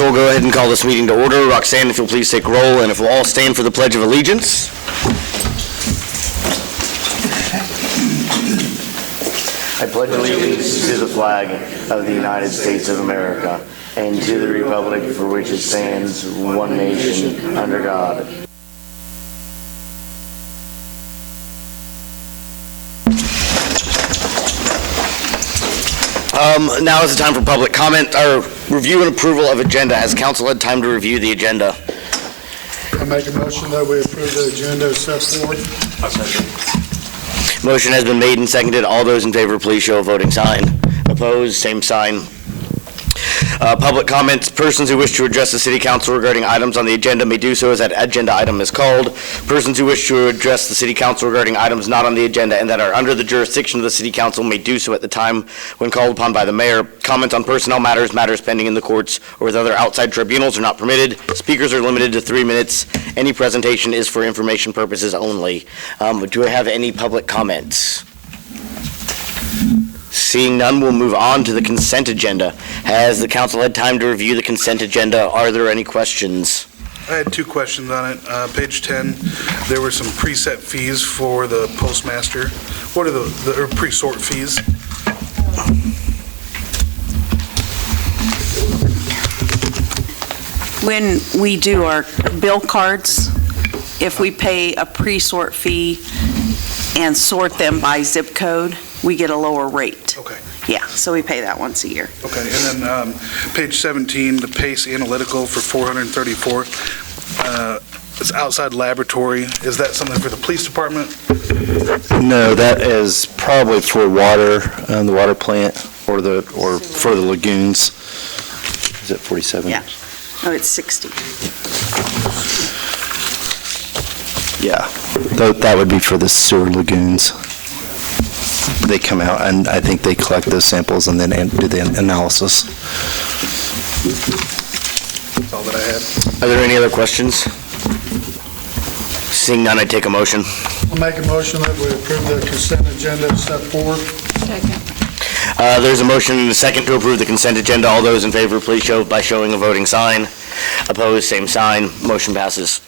so we'll go ahead and call this meeting to order. Roxanne, if you'll please take roll, and if we'll all stand for the Pledge of Allegiance. I pledge allegiance to the flag of the United States of America and to the republic for which it stands, one nation, under God. Now is the time for public comment or review and approval of agenda. Has council had time to review the agenda? I make a motion that we approve the agenda as set forth. I'll second. Motion has been made and seconded. All those in favor, please show a voting sign. Opposed, same sign. Public comments. Persons who wish to address the City Council regarding items on the agenda may do so as that agenda item is called. Persons who wish to address the City Council regarding items not on the agenda and that are under the jurisdiction of the City Council may do so at the time when called upon by the mayor. Comments on personnel matters, matters pending in the courts, or with other outside tribunals are not permitted. Speakers are limited to 3 minutes. Any presentation is for information purposes only. Do I have any public comments? Seeing none, we'll move on to the consent agenda. Has the council had time to review the consent agenda? Are there any questions? I had two questions on it. Page 10, there were some preset fees for the postmaster. What are the pre-sort fees? When we do our bill cards, if we pay a pre-sort fee and sort them by zip code, we get a lower rate. Okay. Yeah, so we pay that once a year. Okay, and then page 17, the PACE analytical for 434. It's outside laboratory. Is that something for the police department? No, that is probably for water, the water plant, or for the lagoons. Is it 47? Yeah. Oh, it's 60. Yeah, that would be for the sewer lagoons. They come out, and I think they collect those samples and then do the analysis. That's all that I had. Are there any other questions? Seeing none, I take a motion. I'll make a motion that we approve the consent agenda as set forth. Second. There's a motion and a second to approve the consent agenda. All those in favor, please show by showing a voting sign. Opposed, same sign. Motion passes.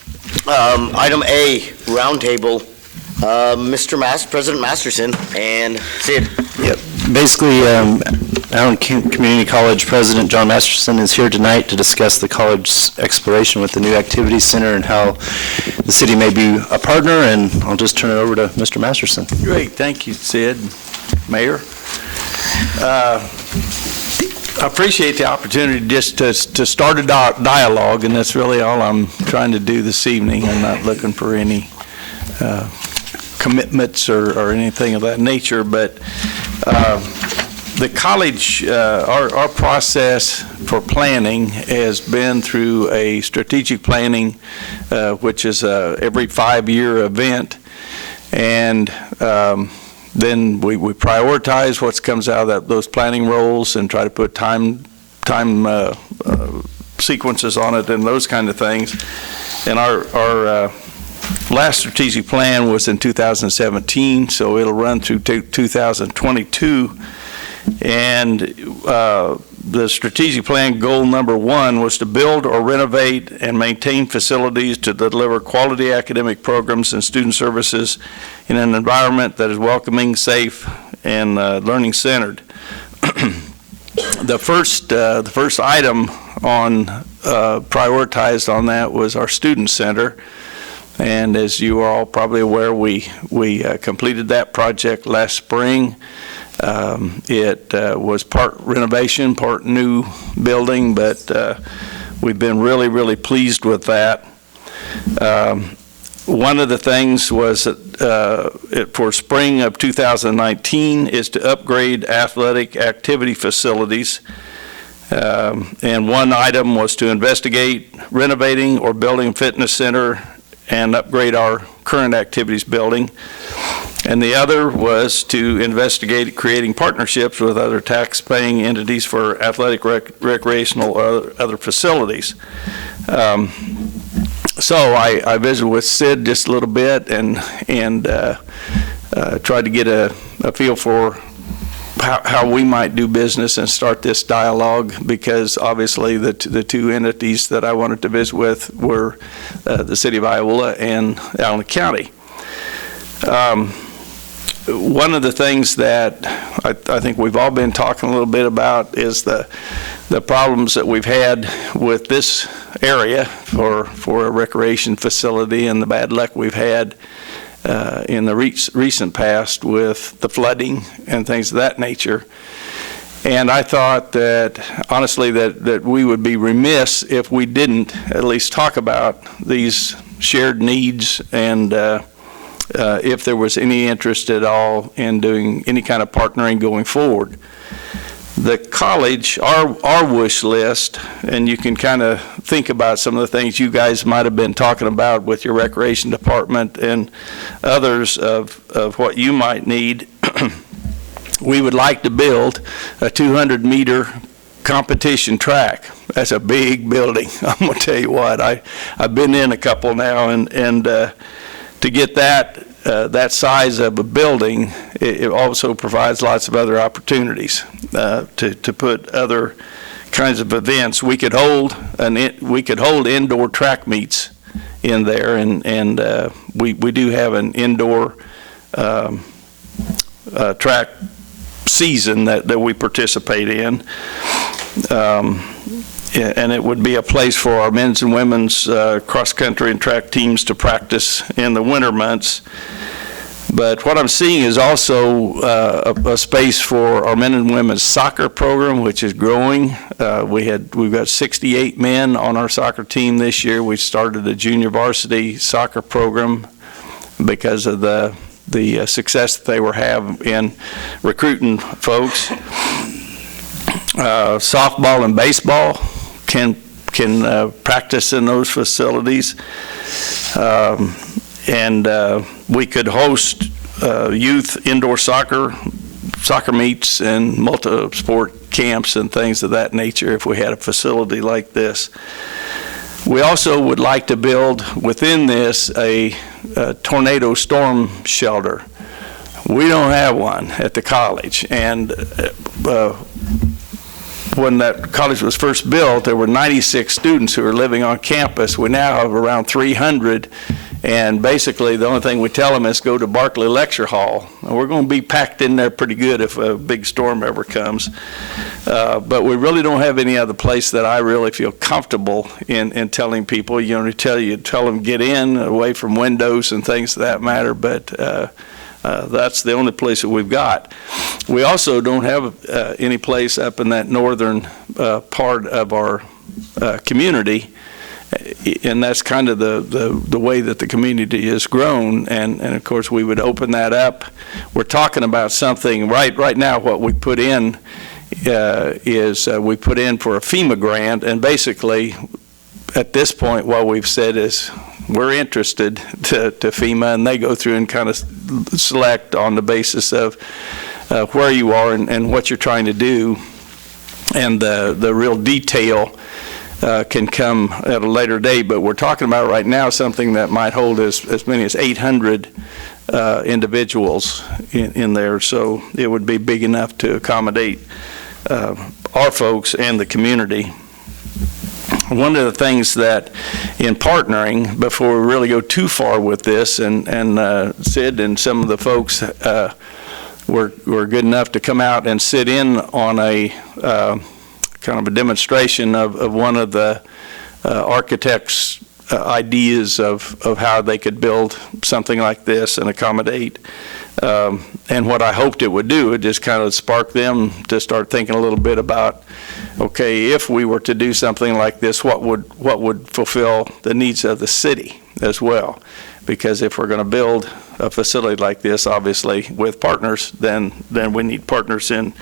Item A, roundtable. President Masterson and Sid. Yep. Basically, Allen Community College President John Masterson is here tonight to discuss the college's exploration with the new activities center and how the city may be a partner, and I'll just turn it over to Mr. Masterson. Great, thank you, Sid, Mayor. I appreciate the opportunity just to start a dialogue, and that's really all I'm trying to do this evening. I'm not looking for any commitments or anything of that nature, but the college, our process for planning has been through a strategic planning, which is a every 5-year event, and then we prioritize what comes out of those planning roles and try to put time sequences on it and those kind of things. And our last strategic plan was in 2017, so it'll run through 2022. And the strategic plan goal number 1 was to build or renovate and maintain facilities to deliver quality academic programs and student services in an environment that is welcoming, safe, and learning-centered. The first item on prioritized on that was our student center. And as you are all probably aware, we completed that project last spring. It was part renovation, part new building, but we've been really, really pleased with that. One of the things was that for spring of 2019 is to upgrade athletic activity facilities. And one item was to investigate renovating or building a fitness center and upgrade our current activities building. And the other was to investigate creating partnerships with other tax-paying entities for athletic, recreational, or other facilities. So I visited with Sid just a little bit and tried to get a feel for how we might do business and start this dialogue, because obviously the two entities that I wanted to visit with were the city of Iola and Allen County. One of the things that I think we've all been talking a little bit about is the problems that we've had with this area for a recreation facility, and the bad luck we've had in the recent past with the flooding and things of that nature. And I thought that, honestly, that we would be remiss if we didn't at least talk about these shared needs, and if there was any interest at all in doing any kind of partnering going forward. The college, our wish list, and you can kind of think about some of the things you guys might have been talking about with your recreation department and others of what you might need. We would like to build a 200-meter competition track. That's a big building. I'm going to tell you what, I've been in a couple now, and to get that size of a building, it also provides lots of other opportunities to put other kinds of events. We could hold indoor track meets in there, and we do have an indoor track season that we participate in. And it would be a place for our men's and women's cross-country and track teams to practice in the winter months. But what I'm seeing is also a space for our men and women's soccer program, which is growing. We've got 68 men on our soccer team this year. We started a junior varsity soccer program because of the success that they were having in recruiting folks. Softball and baseball can practice in those facilities, and we could host youth indoor soccer meets and multi-sport camps and things of that nature if we had a facility like this. We also would like to build within this a tornado storm shelter. We don't have one at the college, and when that college was first built, there were 96 students who were living on campus. We now have around 300, and basically the only thing we tell them is go to Barclay Lecture Hall. And we're going to be packed in there pretty good if a big storm ever comes. But we really don't have any other place that I really feel comfortable in telling people. Tell them get in, away from windows and things of that matter, but that's the only place that we've got. We also don't have any place up in that northern part of our community, and that's kind of the way that the community has grown, and of course we would open that up. We're talking about something right now. What we put in is we put in for a FEMA grant, and basically at this point what we've said is we're interested to FEMA, and they go through and kind of select on the basis of where you are and what you're trying to do, and the real detail can come at a later date. But we're talking about right now something that might hold as many as 800 individuals in there, so it would be big enough to accommodate our folks and the community. One of the things that in partnering, before we really go too far with this, and Sid and some of the folks were good enough to come out and sit in on a kind of a demonstration of one of the architects' ideas of how they could build something like this and accommodate. And what I hoped it would do, it just kind of spark them to start thinking a little bit about, okay, if we were to do something like this, what would fulfill the needs of the city as well? Because if we're going to build a facility like this, obviously with partners, then we need partners in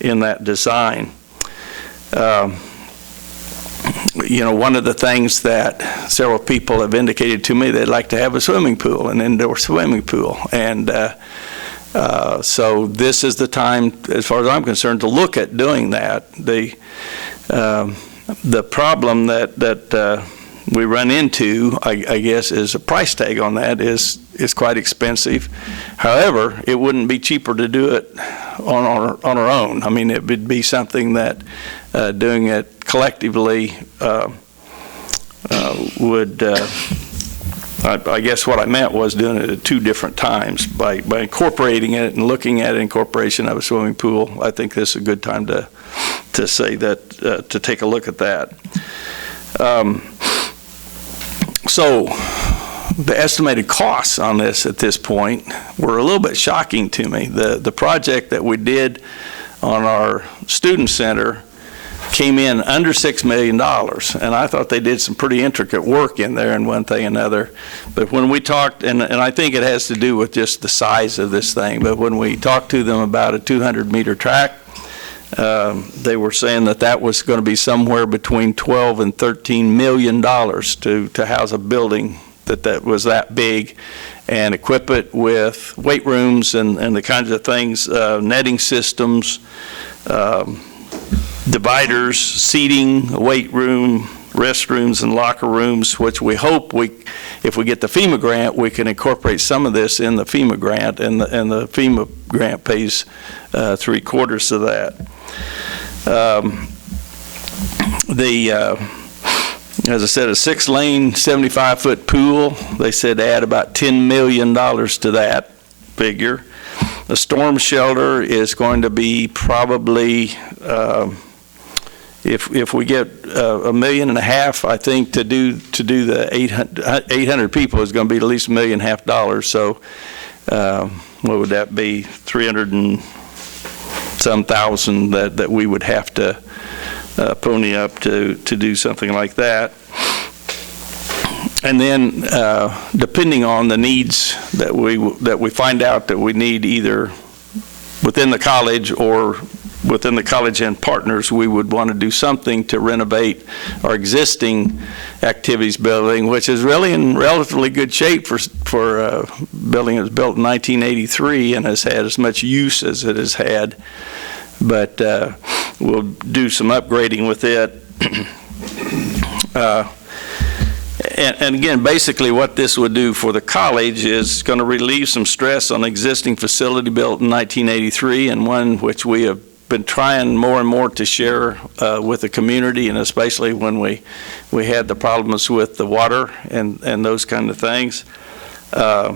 that design. One of the things that several people have indicated to me, they'd like to have a swimming pool, an indoor swimming pool. And so this is the time, as far as I'm concerned, to look at doing that. The problem that we run into, I guess, is a price tag on that is is quite expensive. However, it wouldn't be cheaper to do it on our own. I mean, it would be something that doing it collectively would, I guess what I meant was doing it at two different times. By incorporating it and looking at incorporation of a swimming pool, I think this is a good time to say that, to take a look at that. So the estimated costs on this at this point were a little bit shocking to me. The project that we did on our student center came in under $6 million, and I thought they did some pretty intricate work in there and one thing and another. But when we talked, and I think it has to do with just the size of this thing, but when we talked to them about a 200-meter track, they were saying that was going to be somewhere between $12 and $13 million to house a building that was that big and equip it with weight rooms and the kinds of things, netting systems, dividers, seating, a weight room, restrooms and locker rooms, which we hope if we get the FEMA grant, we can incorporate some of this in the FEMA grant, and the FEMA grant pays 3/4 of that. As I said, a 6-lane, 75-foot pool, they said add about $10 million to that figure. The storm shelter is going to be probably, if we get $1.5 million, I think to do the 800 people is going to be at least $1.5 million. So what would that be? 300 and some thousand that we would have to pony up to do something like that. And then depending on the needs that we find out that we need either within the college or within the college and partners, we would want to do something to renovate our existing activities building, which is really in relatively good shape for a building that was built in 1983 and has had as much use as it has had. But we'll do some upgrading with it. And again, basically what this would do for the college is going to relieve some stress on existing facility built in 1983, and one which we have been trying more and more to share with the community, and especially when we had the problems with the water and those kind of things. To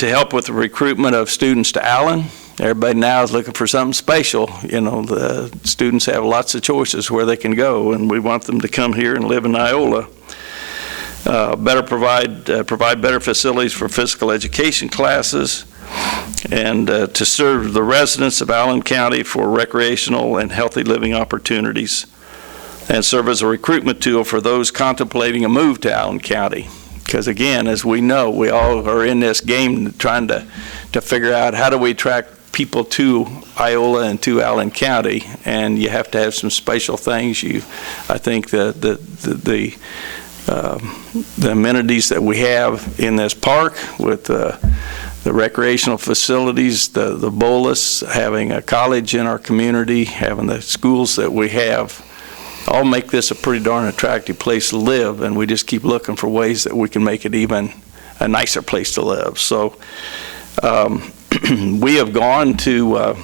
help with the recruitment of students to Allen. Everybody now is looking for something special. You know, the students have lots of choices where they can go, and we want them to come here and live in Iola. Provide better facilities for physical education classes, and to serve the residents of Allen County for recreational and healthy living opportunities, and serve as a recruitment tool for those contemplating a move to Allen County. Because again, as we know, we all are in this game trying to figure out how do we attract people to Iola and to Allen County, and you have to have some special things. I think the amenities that we have in this park with the recreational facilities, the bolus, having a college in our community, having the schools that we have, all make this a pretty darn attractive place to live, and we just keep looking for ways that we can make it even a nicer place to live. So we have gone to,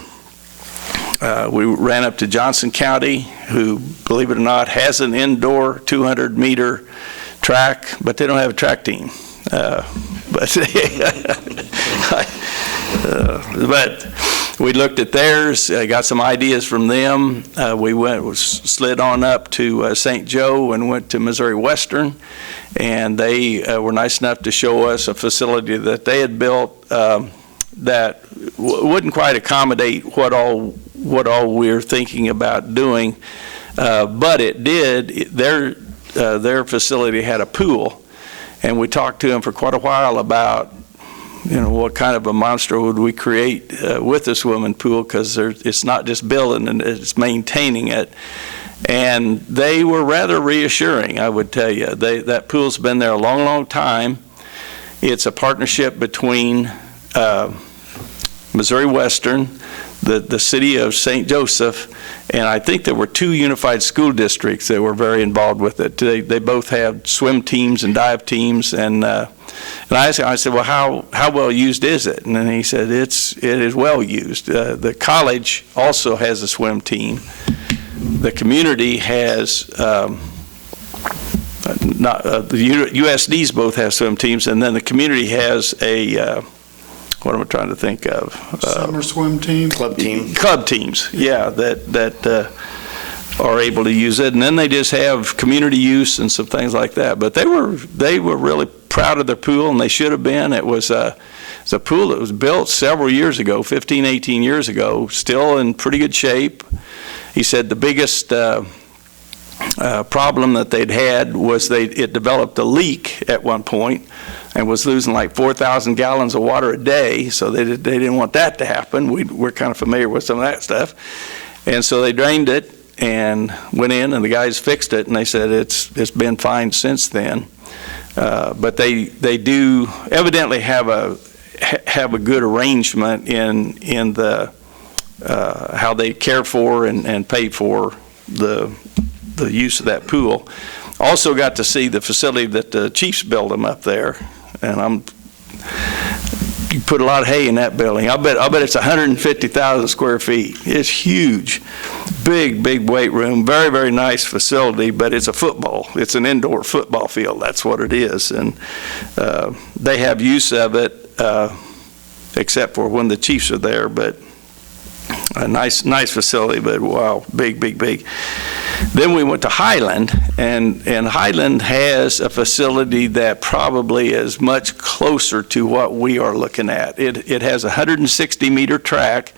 we ran up to Johnson County, who, believe it or not, has an indoor 200-meter track, but they don't have a track team. But we looked at theirs, got some ideas from them. We slid on up to St. Joe and went to Missouri Western, and they were nice enough to show us a facility that they had built that wouldn't quite accommodate what all we're thinking about doing, but it did. Their facility had a pool, and we talked to them for quite a while about, you know, what kind of a monster would we create with this swimming pool, because it's not just building and it's maintaining it. And they were rather reassuring, I would tell you. That pool's been there a long, long time. It's a partnership between Missouri Western, the city of St. Joseph, And I think there were 2 unified school districts that were very involved with it. They both have swim teams and dive teams, and I said, well, how well used is it? And then he said, it is well used. The college also has a swim team. The community has, the USDs both have swim teams, and then the community has a, what am I trying to think of? Summer swim team? Club team. Club teams, yeah, that are able to use it. And then they just have community use and some things like that. But they were really proud of their pool, and they should have been. It's a pool that was built several years ago, 15, 18 years ago, still in pretty good shape. He said the biggest problem that they'd had was it developed a leak at one point and was losing like 4,000 gallons of water a day, so they didn't want that to happen. We're kind of familiar with some of that stuff. And so they drained it and went in, and the guys fixed it, and they said it's been fine since then. But they do evidently have a good arrangement in the how they care for and pay for the use of that pool. Also got to see the facility that the Chiefs built them up there, and you put a lot of hay in that building. I'll bet it's 150,000 square feet. It's huge, big weight room, very, very nice facility, but it's it's an indoor football field. That's what it is, and they have use of it except for when the Chiefs are there, but a nice facility, but wow, big. Then we went to Highland, and Highland has a facility that probably is much closer to what we are looking at. It has a 160-meter track,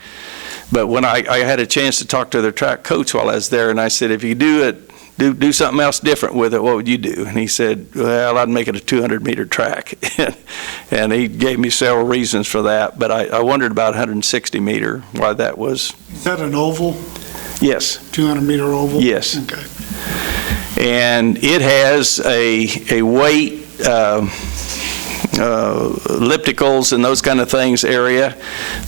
but when I had a chance to talk to their track coach while I was there, and I said, if you do something else different with it, what would you do? And he said, well, I'd make it a 200-meter track. And he gave me several reasons for that, but I wondered about 160-meter, why that was. Is that an oval? Yes. 200-meter oval? Yes. Okay. And it has a weight, ellipticals and those kind of things area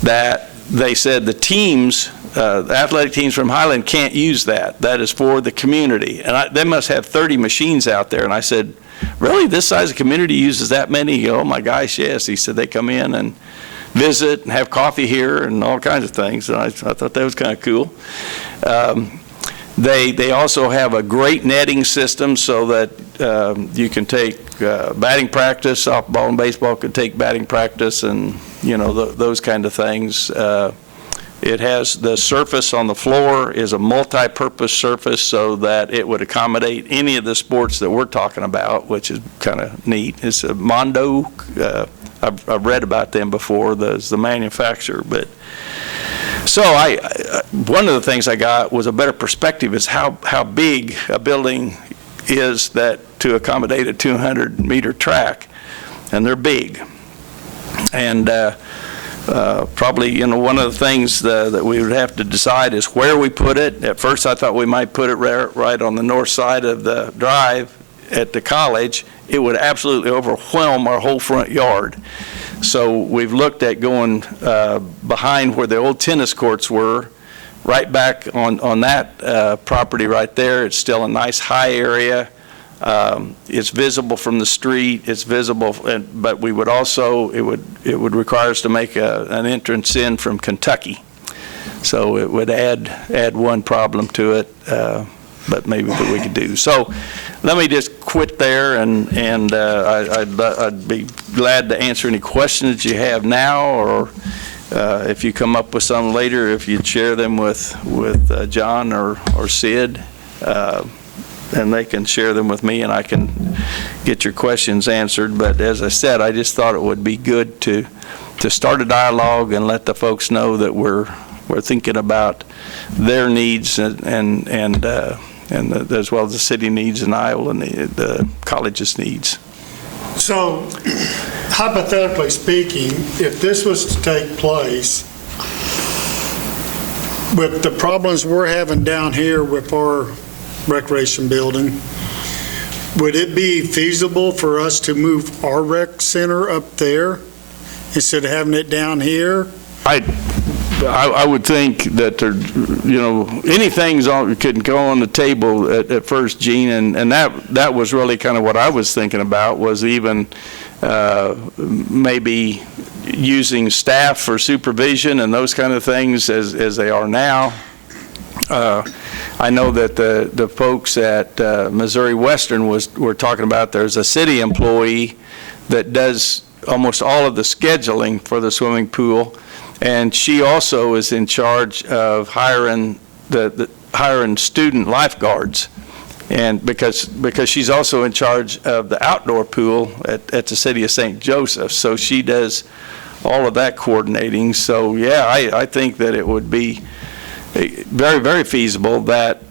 that they said the teams, the athletic teams from Highland can't use that. That is for the community. And they must have 30 machines out there. And I said, really, this size of community uses that many? Oh my gosh, yes. He said they come in and visit and have coffee here and all kinds of things. And I thought that was kind of cool. They also have a great netting system so that you can take batting practice. Softball and baseball could take batting practice, and those kind of things. It has the surface on the floor is a multi-purpose surface so that it would accommodate any of the sports that we're talking about, which is kind of neat. It's a Mondo. I've read about them before. There's the manufacturer, but. So one of the things I got was a better perspective is how big a building is that to accommodate a 200-meter track, and they're big. And probably, one of the things that we would have to decide is where we put it. At first, I thought we might put it right on the north side of the drive at the college. It would absolutely overwhelm our whole front yard. So we've looked at going behind where the old tennis courts were, right back on that property right there. It's still a nice high area. It's visible from the street. It's visible, but we would also, it would require us to make an entrance in from Kentucky. So it would add one problem to it, but maybe that we could do. So let me just quit there, and I'd be glad to answer any questions you have now, or if you come up with some later, if you'd share them with John or Sid, and they can share them with me, and I can get your questions answered. But as I said, I just thought it would be good to start a dialogue and let the folks know that we're thinking about their needs and as well as the city needs in Iola and the college's needs. So, hypothetically speaking, if this was to take place, with the problems we're having down here with our recreation building, would it be feasible for us to move our rec center up there instead of having it down here? I would think that there, anything's could go on the table at first, Gene, and that was really kind of what I was thinking about, was even maybe using staff for supervision and those kind of things as they are now. I know that the folks at Missouri Western were talking about there's a city employee that does almost all of the scheduling for the swimming pool, and she also is in charge of hiring hiring student lifeguards, and because she's also in charge of the outdoor pool at the city of St. Joseph, so she does all of that coordinating. So yeah, I think that it would be very, very feasible that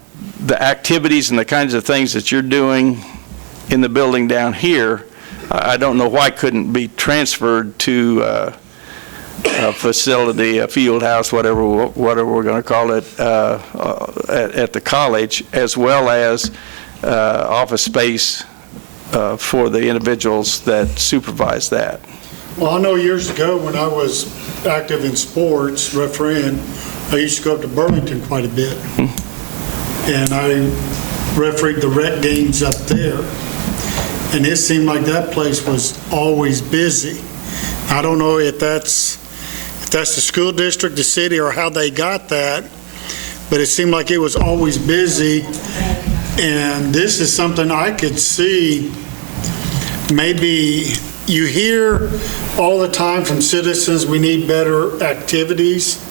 the activities and the kinds of things that you're doing in the building down here, I don't know why couldn't be transferred to a facility, a field house, whatever we're going to call it, at the college, as well as office space for the individuals that supervise that. Well, I know years ago when I was active in sports, refereeing, I used to go up to Burlington quite a bit. And I refereed the rec games up there. And it seemed like that place was always busy. I don't know if that's the school district, the city, or how they got that, but it seemed like it was always busy. And this is something I could see, maybe you hear all the time from citizens, we need better activities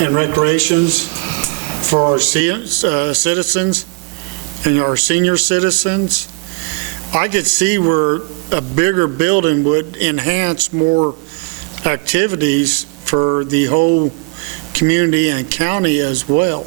and recreations for our citizens and our senior citizens. I could see where a bigger building would enhance more activities for the whole community and county as well.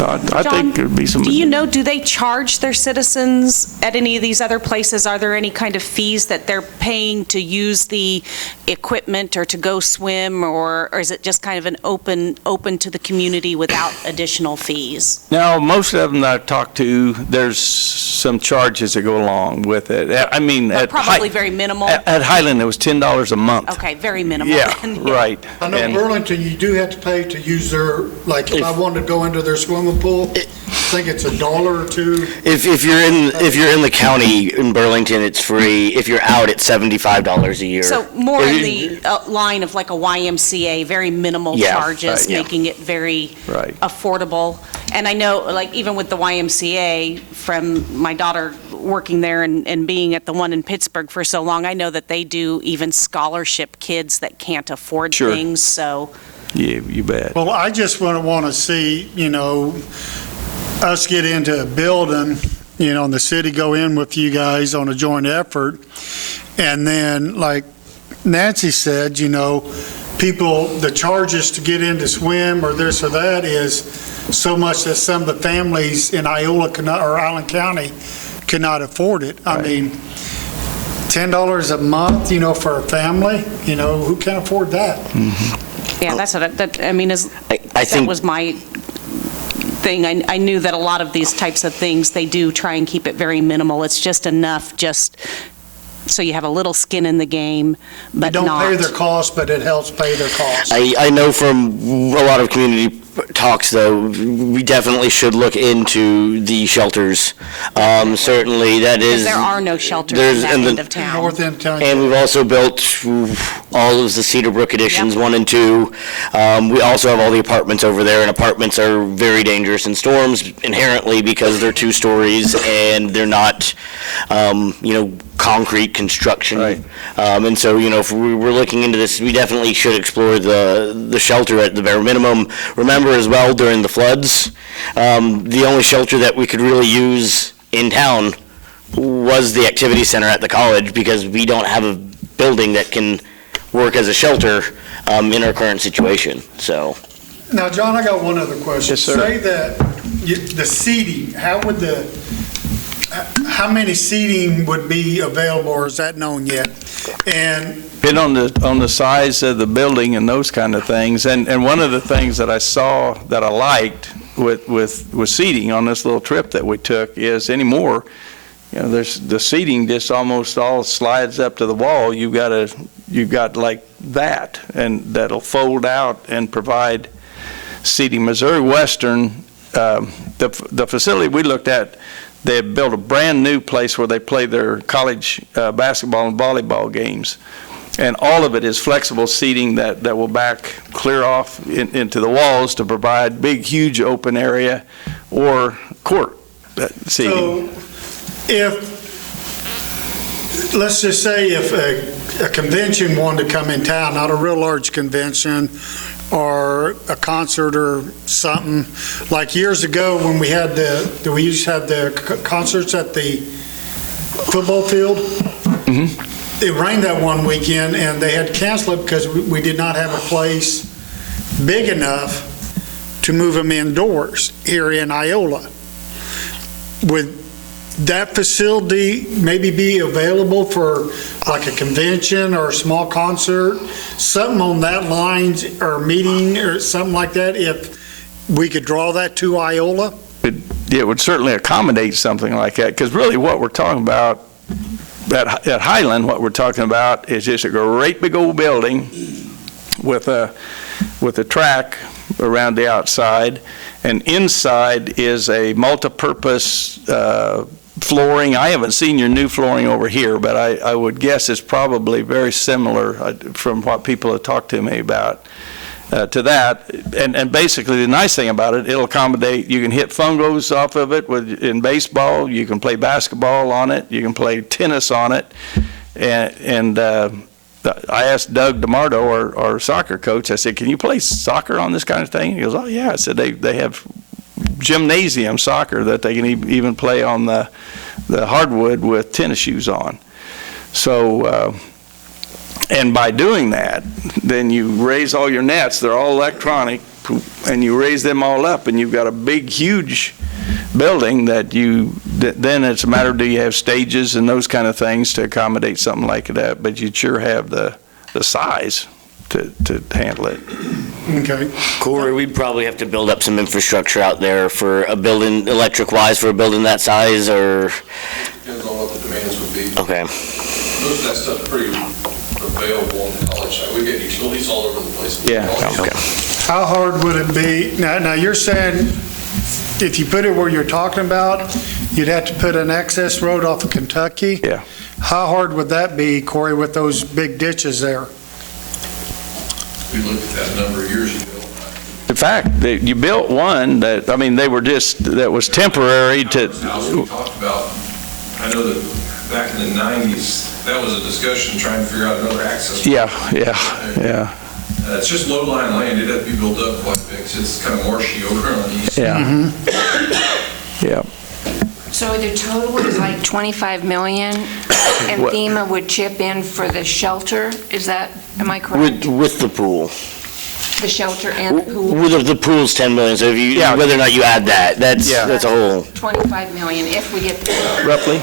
I think there'd be some. Do you know, do they charge their citizens at any of these other places? Are there any kind of fees that they're paying to use the equipment or to go swim, or is it just kind of an open to the community without additional fees? Now, most of them that I've talked to, there's some charges that go along with it. I mean, But probably very minimal? At Highland, it was $10 a month. Okay, very minimal. Yeah, then. right. I know And- Burlington, you do have to pay to use their, like if I wanted to go into their swimming pool, I think it's $1 or $2. If you're in the county in Burlington, it's free. If you're out, it's $75 a year. So more If in you- the line of like a YMCA, very minimal Yeah, charges, yeah. making it very Right. affordable. And I know, like, even with the YMCA, from my daughter working there and being at the one in Pittsburgh for so long, I know that they do even scholarship kids that can't afford Sure. things, so. Yeah, you bet. Well, I just want to see, us get into a building, and the city go in with you guys on a joint effort. And then, like Nancy said, people, the charges to get in to swim or this or that is so much that some of the families in Iola or Allen County cannot afford it. I mean, $10 a month, for a family, who can afford that? Yeah, that's what, I mean, I that think was my thing. I knew that a lot of these types of things, they do try and keep it very minimal. It's just enough, just so you have a little skin in the game, They but don't pay their not. costs, but it helps pay their costs. I know from a lot of community talks, though, we definitely should look into the shelters. Certainly, that is. There are no shelters there's- in that and the- end of town. North End Town. And we've also built all of the Cedar Brook additions, Yep. 1 and 2. We also have all the apartments over there, and apartments are very dangerous in storms inherently because they're 2 stories and they're not, concrete construction. Right. And so, if we're looking into this, we definitely should explore the shelter at the bare minimum. Remember as well, during the floods, the only shelter that we could really use in town was the activity center at the college because we don't have a building that can work as a shelter in our current situation, so. Now, John, I got one other question. Yes, sir. Say that the seating, how many seating would be available, or is that known yet? And Depending on the size of the building and those kind of things. And one of the things that I saw that I liked with seating on this little trip that we took is anymore, the seating just almost all slides up to the wall. You've got like that, and that'll fold out and provide seating. Missouri Western, the facility we looked at, they had built a brand-new place where they play their college basketball and volleyball games. And all of it is flexible seating that will back clear off into the walls to provide big, huge open area or court seating. So let's just say if a convention wanted to come in town, not a real large convention, or a concert or something, like years ago when we used to have the concerts at the football field. Mm-hmm. It rained that one weekend and they had to cancel it because we did not have a place big enough to move them indoors here in Iola. Would that facility maybe be available for like a convention or a small concert, something on that lines, or meeting or something like that, if we could draw that to Iola? It would certainly accommodate something like that, because really what we're talking about at Highland, what we're talking about is just a great big old building with a track around the outside, and inside is a multi-purpose flooring. I haven't seen your new flooring over here, but I would guess it's probably very similar from what people have talked to me about to that. And basically the nice thing about it, it'll accommodate, you can hit fungos off of it in baseball, you can play basketball on it, you can play tennis on it. And I asked Doug DeMardo, our soccer coach, I said, can you play soccer on this kind of thing? He goes, oh yeah. I said, they have gymnasium soccer that they can even play on the hardwood with tennis shoes on. So, and by doing that, then you raise all your nets, they're all electronic, and you raise them all up, and you've got a big, huge building then it's a matter of, do you have stages and those kind of things to accommodate something like that, but you'd sure have the size to handle it. Okay. Corey, we'd probably have to build up some infrastructure out there for a building, electric-wise, for a building that size, or? Depends on what the demands would be. Okay. Most of that stuff's pretty available on the college side. We get utilities all over the place. Yeah. Okay. How hard would it be, now you're saying if you put it where you're talking about, you'd have to put an access road off of Kentucky? Yeah. How hard would that be, Corey, with those big ditches there? We looked at that a number of years ago. In fact, you built one that was temporary to. House we talked about, I know that back in the 90s, that was a discussion trying to figure out another access. Yeah. It's just low-lying land. It'd have to be built up quite a bit, 'cause it's kind of marshy over on the east. Yeah. Yeah. So the total is like 25 million, and What? FEMA would chip in for the shelter? Am I correct? With the pool. The shelter and the pool? With the pool's 10 million, so if you, Yeah. whether or not you add that, that's Yeah. a whole. 25 million if we get the. Roughly.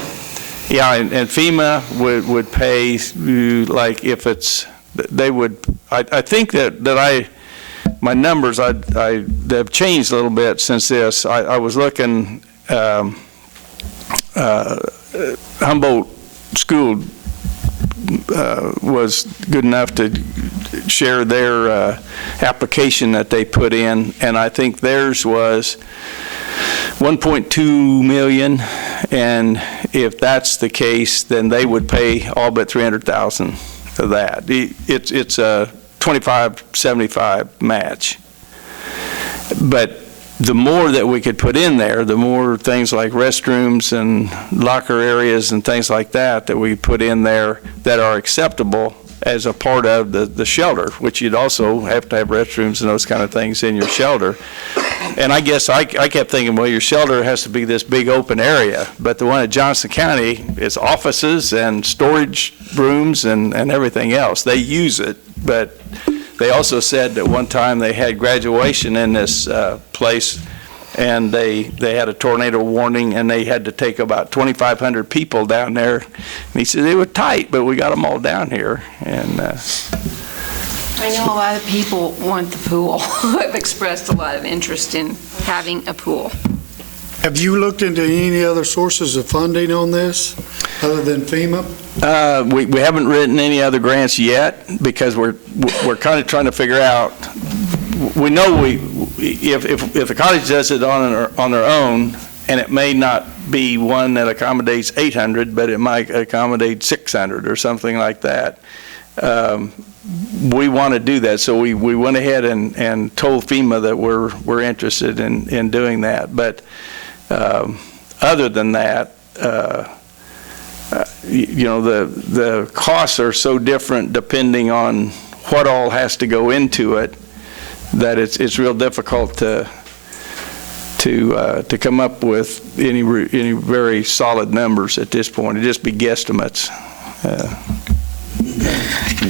Yeah, and FEMA would pay, like, if it's, they would, I think that my numbers, they've changed a little bit since this. I was looking, Humboldt School was good enough to share their application that they put in, and I think theirs was 1.2 million, and if that's the case, then they would pay all but 300,000 of that. It's a 25-75 match. But the more that we could put in there, the more things like restrooms and locker areas and things like that we put in there that are acceptable as a part of the shelter, which you'd also have to have restrooms and those kind of things in your shelter. And I guess I kept thinking, well, your shelter has to be this big open area, but the one at Johnson County is offices and storage rooms and everything else. They use it, but they also said that one time they had graduation in this place, and they had a tornado warning, and they had to take about 2,500 people down there. And he said, they were tight, but we got them all down here. And I know a lot of people want the pool. Have expressed a lot of interest in having a pool. Have you looked into any other sources of funding on this, other than FEMA? We haven't written any other grants yet, because we're kind of trying to figure out, we know if the college does it on their own, and it may not be one that accommodates 800, but it might accommodate 600 or something like that. We want to do that, so we went ahead and told FEMA that we're interested in doing that. But other than that, the costs are so different depending on what all has to go into it, that it's real difficult to come up with any very solid numbers at this point. It'd just be guesstimates.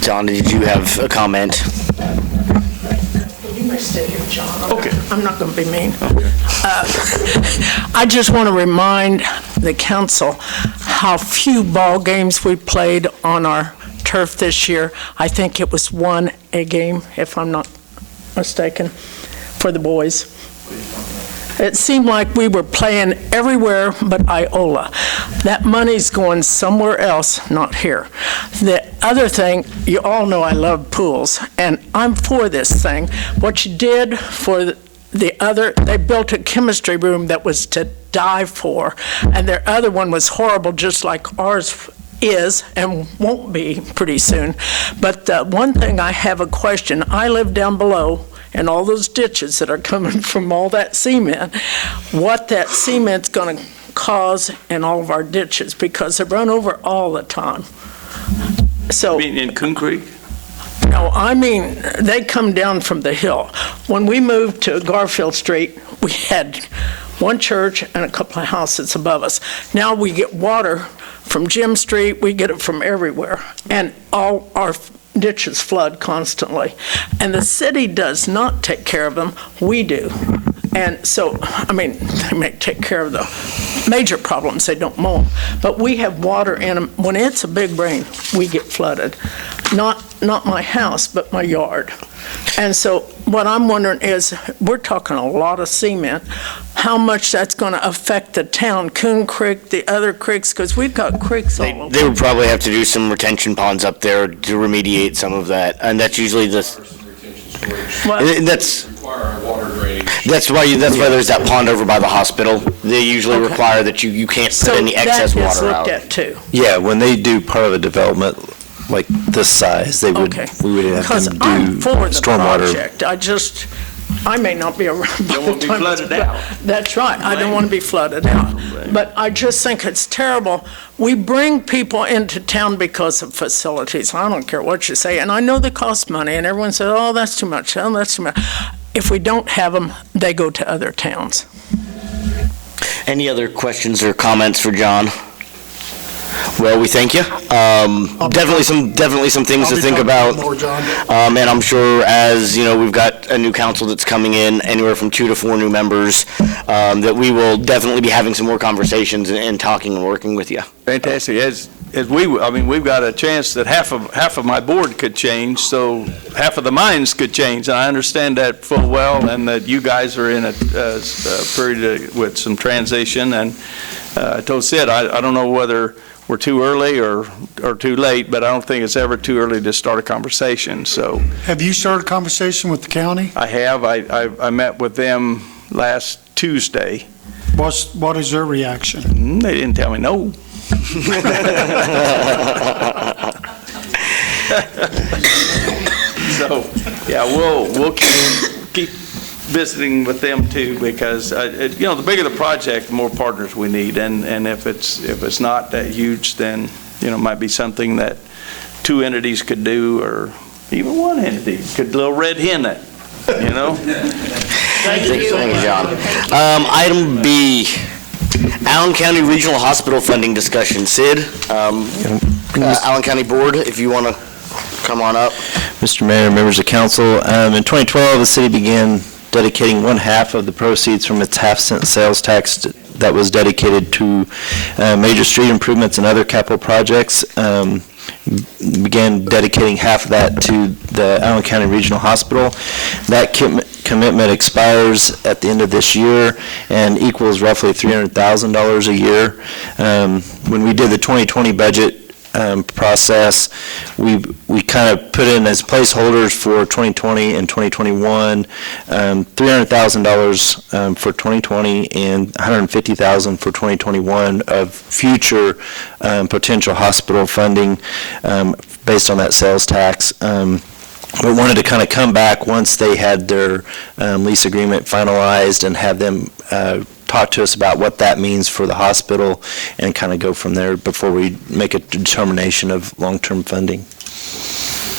John, did you have a comment? You may stay here, John. Okay. I'm not going to be mean. I just want to remind the council how few ball games we played on our turf this year. I think it was one a game, if I'm not mistaken, for the boys. It seemed like we were playing everywhere but Iola. That money's going somewhere else, not here. The other thing, you all know I love pools, and I'm for this thing. What you did for they built a chemistry room that was to die for, and their other one was horrible, just like ours is and won't be pretty soon. But the one thing I have a question, I live down below, and all those ditches that are coming from all that cement, what that cement's going to cause in all of our ditches, because they run over all the time. So, You mean in Coon Creek? no, I mean, they come down from the hill. When we moved to Garfield Street, we had one church and a couple of houses above us. Now we get water from Jim Street, we get it from everywhere, and all our ditches flood constantly. And the city does not take care of them, we do. And so, I mean, they may take care of the major problems, they don't mow them. But we have water in them. When it's a big rain, we get flooded. Not my house, but my yard. And so what I'm wondering is, we're talking a lot of cement, how much that's going to affect the town, Coon Creek, the other creeks, because we've got creeks all over. They would probably have to do some retention ponds up there to remediate some of that, and that's usually that's Require water drainage. that's why there's that pond over by the hospital. They usually require that you can't put any excess water So that out. gets looked at too. Yeah, when they do part of a development like this size, we would have Because them I'm do for the stormwater. project, I may not be around by Don't the want to be time flooded it's- out. That's right, I don't want to be flooded out. But I just think it's terrible. We bring people into town because of facilities, I don't care what you say, and I know they cost money, and everyone says, oh, that's too much, oh, that's too much. If we don't have them, they go to other towns. Any other questions or comments for John? Well, we thank you. Definitely some things to think about. More, John. And I'm sure, as you know, we've got a new council that's coming in, anywhere from 2 to 4 new members, that we will definitely be having some more conversations and talking and working with you. Fantastic. We've got a chance that half of my board could change, so half of the minds could change. And I understand that full well, and that you guys are in a period with some transition. And I told Sid, I don't know whether we're too early or too late, but I don't think it's ever too early to start a conversation. So Have you started a conversation with the county? I have. I met with them last Tuesday. What is their reaction? They didn't tell me no. So, yeah, we'll keep visiting with them too, because the bigger the project, the more partners we need, and if it's not that huge, then it might be something that 2 entities could do, or even 1 entity could little red hen it. Thank you, John. Item B, Allen County Regional Hospital funding discussion. Sid, Allen County Board, if you want to come on up. Mr. Mayor, members of council, in 2012, the city began dedicating 1/2 of the proceeds from its half-cent sales tax that was dedicated to major street improvements and other capital projects. Began dedicating half of that to the Allen County Regional Hospital. That commitment expires at the end of this year and equals roughly $300,000 a year. When we did the 2020 budget process, we kind of put in as placeholders for 2020 and 2021, $300,000 for 2020 and $150,000 for 2021 of future potential hospital funding based on that sales tax. We wanted to kind of come back once they had their lease agreement finalized and have them talk to us about what that means for the hospital and kind of go from there before we make a determination of long-term funding.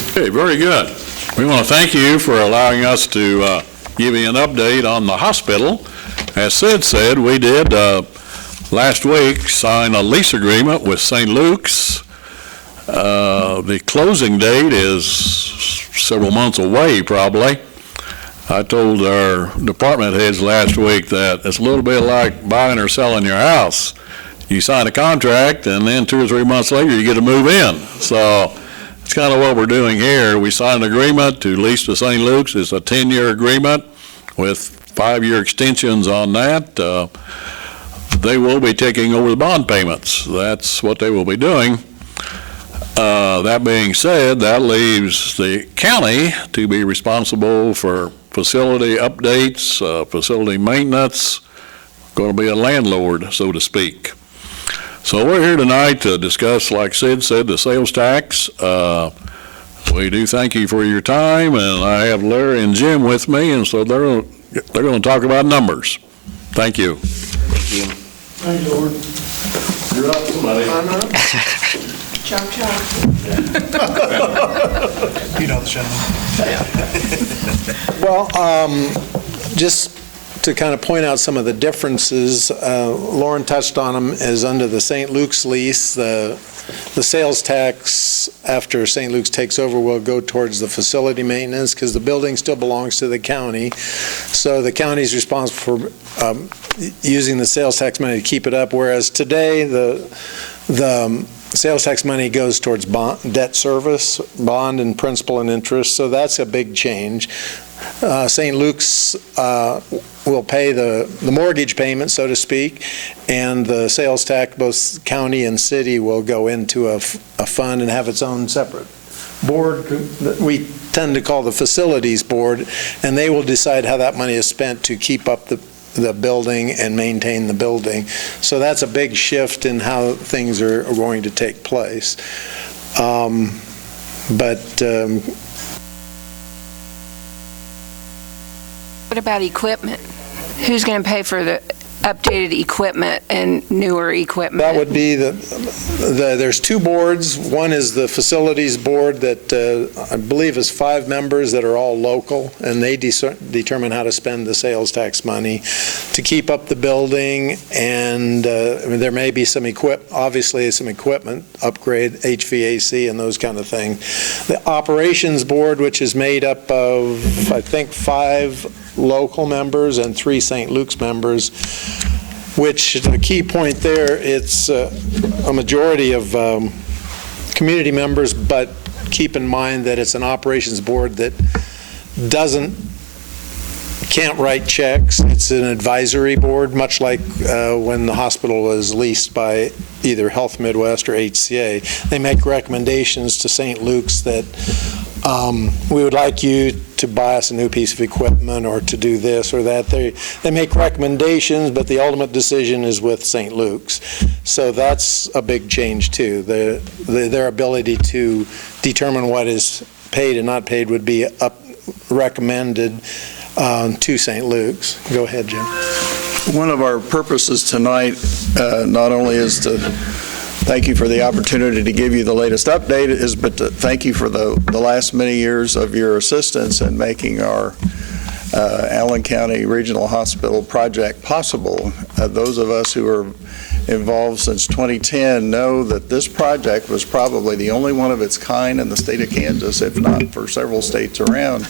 Okay, very good. We want to thank you for allowing us to give you an update on the hospital. As Sid said, we did last week sign a lease agreement with St. Luke's. The closing date is several months away, probably. I told our department heads last week that it's a little bit like buying or selling your house. You sign a contract, and then 2 or 3 months later, you get to move in. So it's kind of what we're doing here. We signed an agreement to lease to St. Luke's. It's a 10-year agreement with 5-year extensions on that. They will be taking over the bond payments. That's what they will be doing. That being said, that leaves the county to be responsible for facility updates, facility maintenance, going to be a landlord, so to speak. So we're here tonight to discuss, like Sid said, the sales tax. We do thank you for your time, and I have Larry and Jim with me, and so they're going to talk about numbers. Thank you. Thank you. Thank you, Lord. You're up, somebody. Chop, chop. You know the gentleman. Well, just to kind of point out some of the differences, Lauren touched on them, is under the St. Luke's lease, the sales tax after St. Luke's takes over will go towards the facility maintenance because the building still belongs to the county. So the county's responsible for using the sales tax money to keep it up, whereas today the sales tax money goes towards debt service, bond and principal and interest, so that's a big change. St. Luke's will pay the mortgage payment, so to speak, and the sales tax, both county and city, will go into a fund and have its own separate board that we tend to call the facilities board, and they will decide how that money is spent to keep up the building and maintain the building. So that's a big shift in how things are going to take place. What about equipment? Who's going to pay for the updated equipment and newer equipment? That would be there's 2 boards. One is the facilities board that I believe is 5 members that are all local, and they determine how to spend the sales tax money to keep up the building. And there may be obviously some equipment upgrade, HVAC and those kind of things. The operations board, which is made up of, I think, 5 local members and 3 St. Luke's members, which the key point there, it's a majority of community members, but keep in mind that it's an operations board that can't write checks. It's an advisory board, much like when the hospital was leased by either Health Midwest or HCA. They make recommendations to St. Luke's that we would like you to buy us a new piece of equipment or to do this or that. They make recommendations, but the ultimate decision is with St. Luke's. So that's a big change too. Their ability to determine what is paid and not paid would be recommended to St. Luke's. Go ahead, Jim. One of our purposes tonight not only is to thank you for the opportunity to give you the latest update, but to thank you for the last many years of your assistance in making our Allen County Regional Hospital project possible. Those of us who are involved since 2010 know that this project was probably the only one of its kind in the state of Kansas, if not for several states around.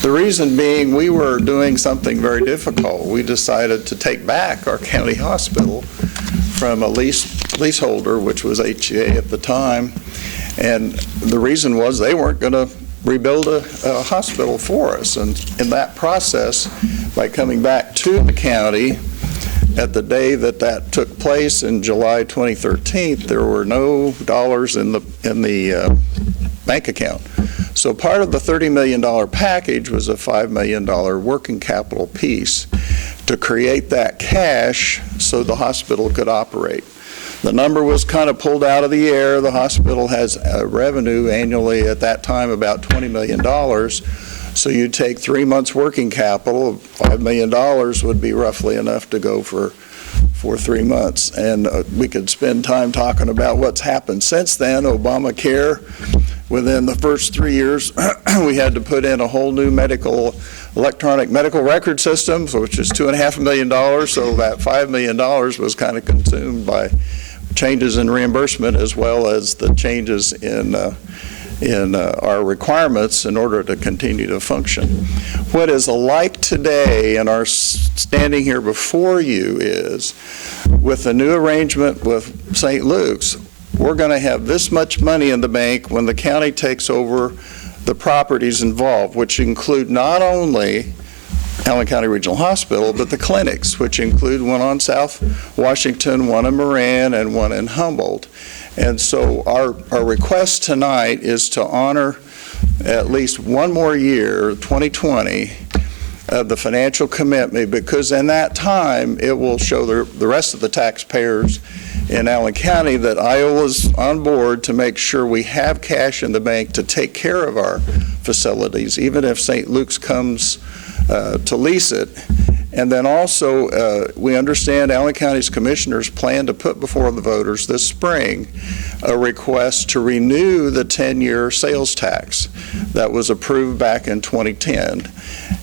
The reason being, we were doing something very difficult. We decided to take back our county hospital from a leaseholder, which was HCA at the time, and the reason was they weren't going to rebuild a hospital for us. And in that process, by coming back to the county at the day that that took place in July 2013, there were no dollars in the bank account. So part of the $30 million package was a $5 million working capital piece to create that cash so the hospital could operate. The number was kind of pulled out of the air. The hospital has a revenue annually at that time about $20 million. So you take 3 months working capital, $5 million would be roughly enough to go for 3 months. And we could spend time talking about what's happened since then. Obamacare, within the first 3 years, we had to put in a whole new electronic medical record system, which is $2.5 million. So that $5 million was kind of consumed by changes in reimbursement as well as the changes in our requirements in order to continue to function. What is alike today and our standing here before you is, with the new arrangement with St. Luke's, we're going to have this much money in the bank when the county takes over the properties involved, which include not only Allen County Regional Hospital, but the clinics, which include one on South Washington, one in Moran, and one in Humboldt. And so our request tonight is to honor at least one more year, 2020, of the financial commitment, because in that time, it will show the rest of the taxpayers in Allen County that Iola's on board to make sure we have cash in the bank to take care of our facilities, even if St. Luke's comes to lease it. And then also, we understand Allen County's commissioners plan to put before the voters this spring a request to renew the 10-year sales tax that was approved back in 2010.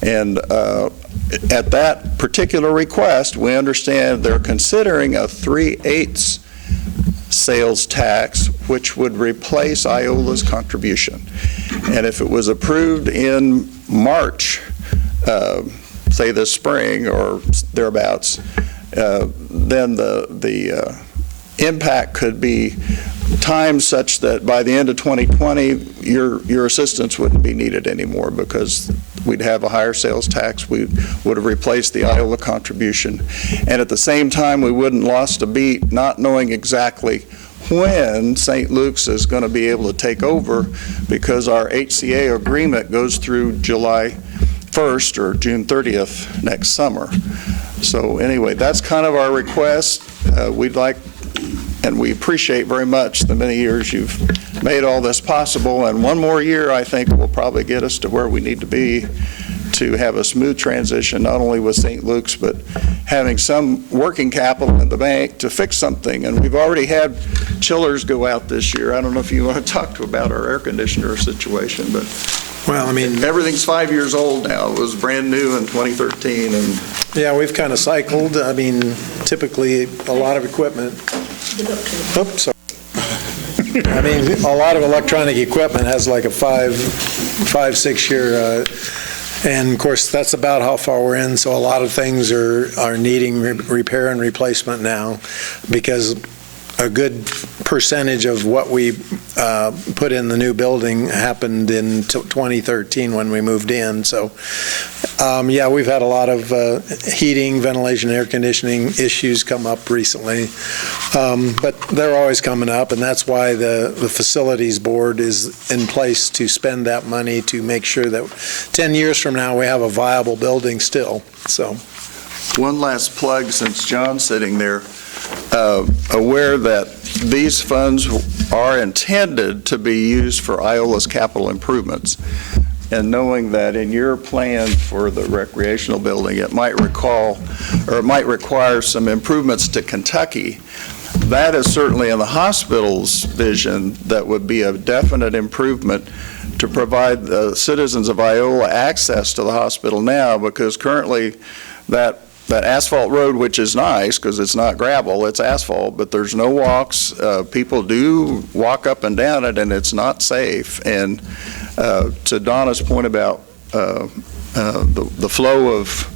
And at that particular request, we understand they're considering a 3/8 sales tax, which would replace Iola's contribution. And if it was approved in March, say this spring or thereabouts, then the impact could be timed such that by the end of 2020, your assistance wouldn't be needed anymore, because we'd have a higher sales tax. We would have replaced the Iola contribution. And at the same time, we wouldn't lost a beat not knowing exactly when St. Luke's is going to be able to take over, because our HCA agreement goes through July 1st or June 30th next summer. So anyway, that's kind of our request. We'd like, and we appreciate very much the many years you've made all this possible, and one more year I think will probably get us to where we need to be to have a smooth transition, not only with St. Luke's, but having some working capital in the bank to fix something. And we've already had chillers go out this year. I don't know if you want to talk about our air conditioner situation, but well, I mean, everything's 5 years old now. It was brand new in 2013, and yeah, we've kind of cycled. I mean, typically a lot of equipment. Oops, sorry. I mean, a lot of electronic equipment has like a 5-6 year, and of course that's about how far we're in. So a lot of things are needing repair and replacement now, because a good percentage of what we put in the new building happened in 2013 when we moved in. So, yeah, we've had a lot of heating, ventilation, air conditioning issues come up recently, but they're always coming up, and that's why the facilities board is in place to spend that money to make sure that 10 years from now we have a viable building still. So, one last plug, since John's sitting there. Aware that these funds are intended to be used for Iola's capital improvements, and knowing that in your plan for the recreational building, it might require some improvements to Kentucky. That is certainly in the hospital's vision. That would be a definite improvement to provide the citizens of Iola access to the hospital now, because currently that asphalt road, which is nice because it's not gravel, it's asphalt, but there's no walks. People do walk up and down it, and it's not safe. And to Donna's point about the flow of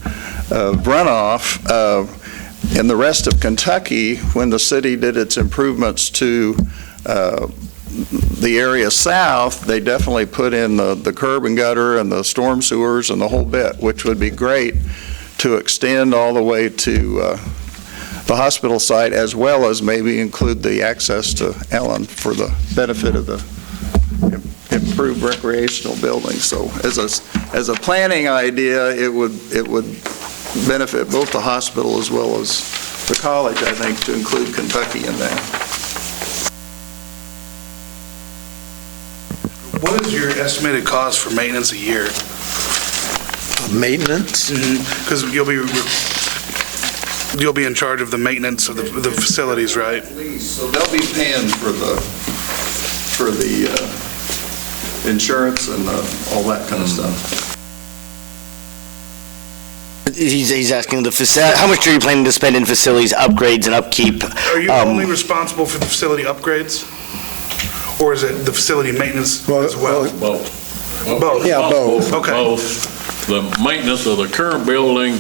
runoff, in the rest of Kentucky, when the city did its improvements to the area south, they definitely put in the curb and gutter and the storm sewers and the whole bit, which would be great to extend all the way to the hospital site, as well as maybe include the access to Ellen for the benefit of the improved recreational buildings. So as a planning idea, it would benefit both the hospital as well as the college, I think, to include Kentucky in that. What is your estimated cost for maintenance a year? Maintenance? Because you'll be in charge of the maintenance of the facilities, right? So they'll be paying for the insurance and all that kind of stuff. He's asking how much are you planning to spend in facilities upgrades and upkeep? Are you only responsible for the facility upgrades? Or is it the facility maintenance as well? Both. Both? Yeah, both. Okay. Both the maintenance of the current building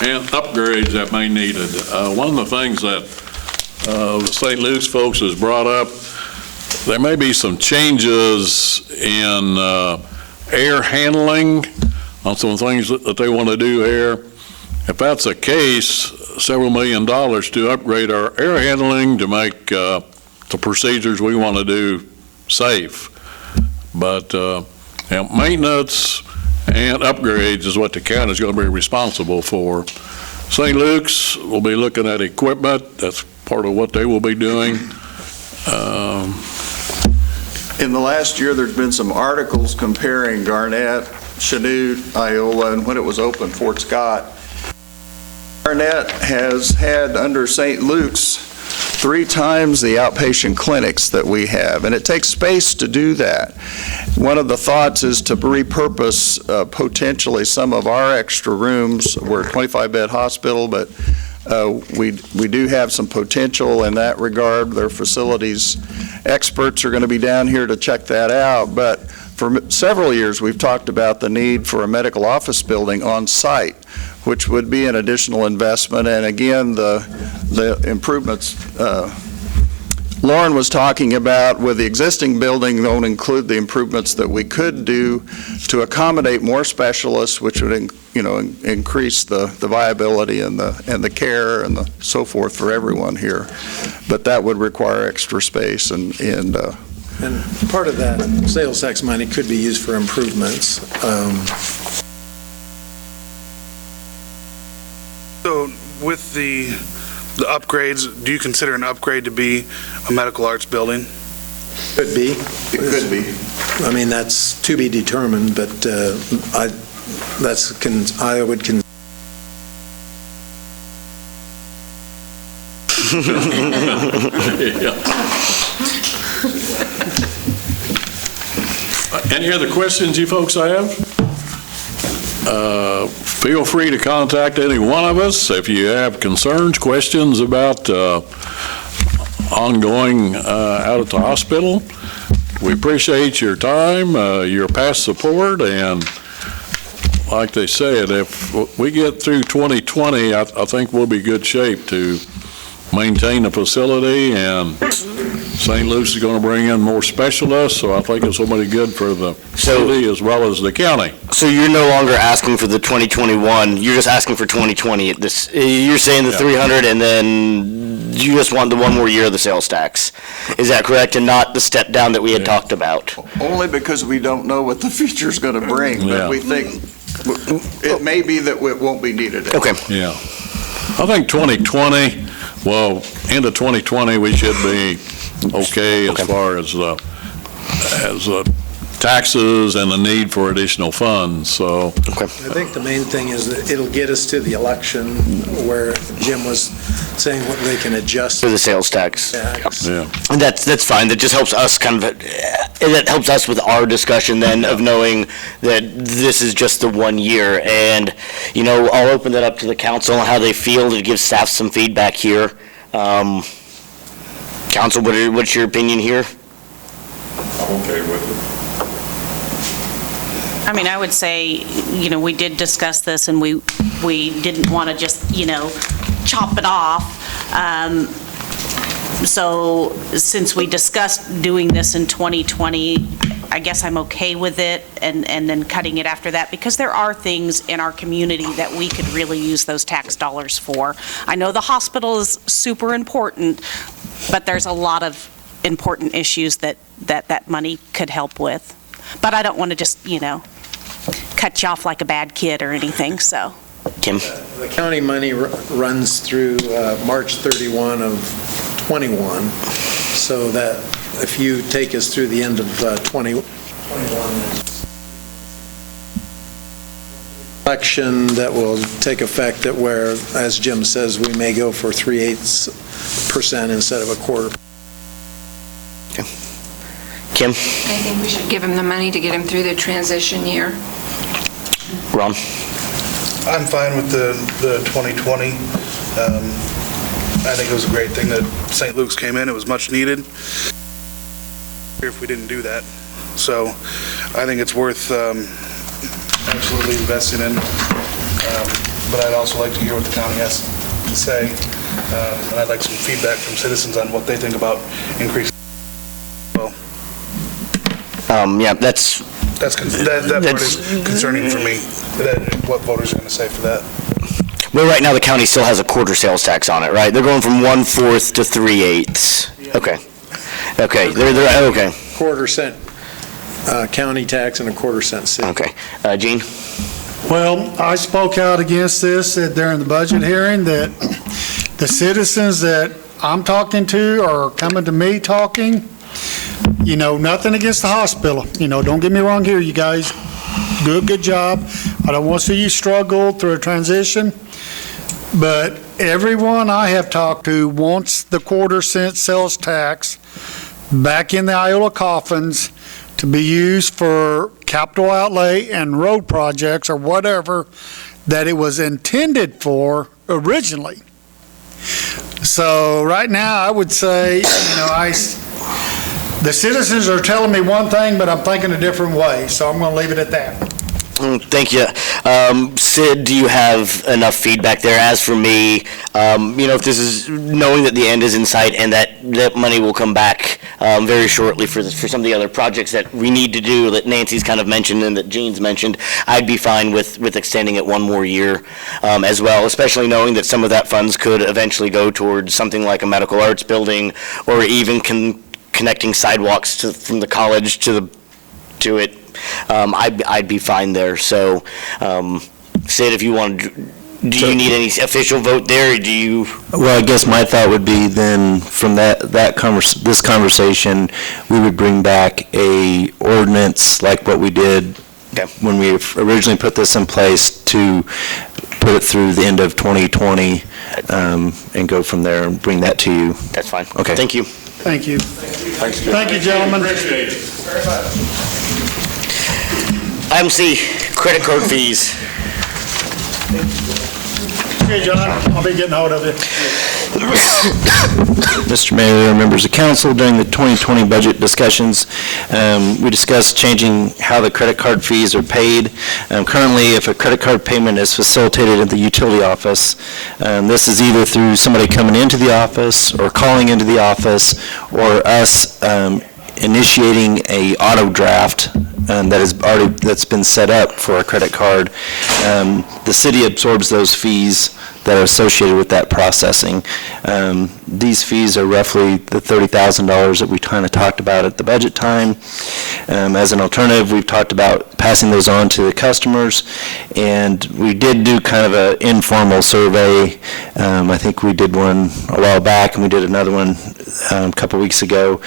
and upgrades that may need it. One of the things that the St. Luke's folks has brought up, there may be some changes in air handling on some things that they want to do here. If that's the case, several $1 million to upgrade our air handling to make the procedures we want to do safe. But maintenance and upgrades is what the county is going to be responsible for. St. Luke's will be looking at equipment. That's part of what they will be doing. In the last year, there's been some articles comparing Garnett, Chanute, Iola, and when it was open, Fort Scott. Garnett has had under St. Luke's 3 times the outpatient clinics that we have, and it takes space to do that. One of the thoughts is to repurpose potentially some of our extra rooms. We're a 25-bed hospital, but we do have some potential in that regard. Their facilities experts are going to be down here to check that out, but for several years we've talked about the need for a medical office building on site, which would be an additional investment. And again, the improvements Lauren was talking about with the existing building don't include the improvements that we could do to accommodate more specialists, which would increase the viability and the care and so forth for everyone here. But that would require extra space and part of that sales tax money could be used for improvements. So with the upgrades, do you consider an upgrade to be a medical arts building? Could be. It could be. I mean, that's to be determined, but I would consider. Any other questions you folks have? Feel free to contact any one of us if you have concerns, questions about ongoing out at the hospital. We appreciate your time, your past support, and like they said, if we get through 2020, I think we'll be in good shape to maintain the facility, and St. Luke's is going to bring in more specialists, so I think it's going to be good for the city as well as the county. So you're no longer asking for the 2021, you're just asking for 2020. You're saying the 300, and then you just want the one more year of the sales tax. Is that correct, and not the step down that we had talked about? Only because we don't know what the future's going to bring, but we think it may be that it won't be needed. Okay. Yeah. I think 2020, well, end of 2020, we should be okay as far as taxes and the need for additional funds, so. I think the main thing is that it'll get us to the election where Jim was saying what they can adjust. For the sales tax. Yeah. And that's fine. That just helps us that helps us with our discussion then of knowing that this is just the 1 year. And, I'll open that up to the council on how they feel to give staff some feedback here. Council, what's your opinion here? I'm okay with it. I mean, I would say, we did discuss this, and we didn't want to just, chop it off. So since we discussed doing this in 2020, I guess I'm okay with it and then cutting it after that, because there are things in our community that we could really use those tax dollars for. I know the hospital is super important, but there's a lot of important issues that money could help with. But I don't want to just, cut you off like a bad kid or anything, so. Kim? The county money runs through March 31 of '21, so that if you take us through the end of 21, election that will take effect that where, as Jim says, we may go for 3/8% instead of a quarter. Kim? I think we should give him the money to get him through the transition year. Ron? I'm fine with the 2020. I think it was a great thing that St. Luke's came in. It was much needed. If we didn't do that. So I think it's worth absolutely investing in. But I'd also like to hear what the county has to say. And I'd like some feedback from citizens on what they think about increasing. Well, yeah, that part is concerning for me, what voters are going to say for that. Well, right now, the county still has a quarter sales tax on it, right? They're going from 1/4 to 3/8. Okay. Okay, they're okay. Quarter-cent county tax and a quarter-cent city. Okay. Gene? Well, I spoke out against this during the budget hearing, that the citizens that I'm talking to are coming to me talking, nothing against the hospital. Don't get me wrong here, you guys do a good job. I don't want to see you struggle through a transition. But everyone I have talked to wants the quarter-cent sales tax back in the Iola coffins to be used for capital outlay and road projects or whatever that it was intended for originally. So right now, I would say, the citizens are telling me one thing, but I'm thinking a different way, so I'm going to leave it at that. Thank you. Sid, do you have enough feedback there? As for me, if this is knowing that the end is in sight and that money will come back very shortly for some of the other projects that we need to do that Nancy's kind of mentioned and that Gene's mentioned, I'd be fine with extending it one more year as well, especially knowing that some of that funds could eventually go towards something like a medical arts building or even connecting sidewalks from the college to it. I'd be fine there. So, Sid, if you want to, do you need any official vote there, or do you? Well, I guess my thought would be then from this conversation, we would bring back a ordinance like what we did when we originally put this in place to put it through the end of 2020 and go from there and bring that to you. That's fine. Okay. Thank you. Thank you. Thank you, gentlemen. Appreciate it. Very much. Item C, credit card fees. Hey, John, I'll be getting hold of you. Mr. Mayor, members of council, during the 2020 budget discussions, we discussed changing how the credit card fees are paid. Currently, if a credit card payment is facilitated at the utility office, this is either through somebody coming into the office or calling into the office or us initiating a auto draft that's been set up for a credit card. The city absorbs those fees that are associated with that processing. These fees are roughly the $30,000 that we kind of talked about at the budget time. As an alternative, we've talked about passing those on to the customers, and we did do kind of an informal survey. I think we did one a while back, and we did another one a couple weeks ago.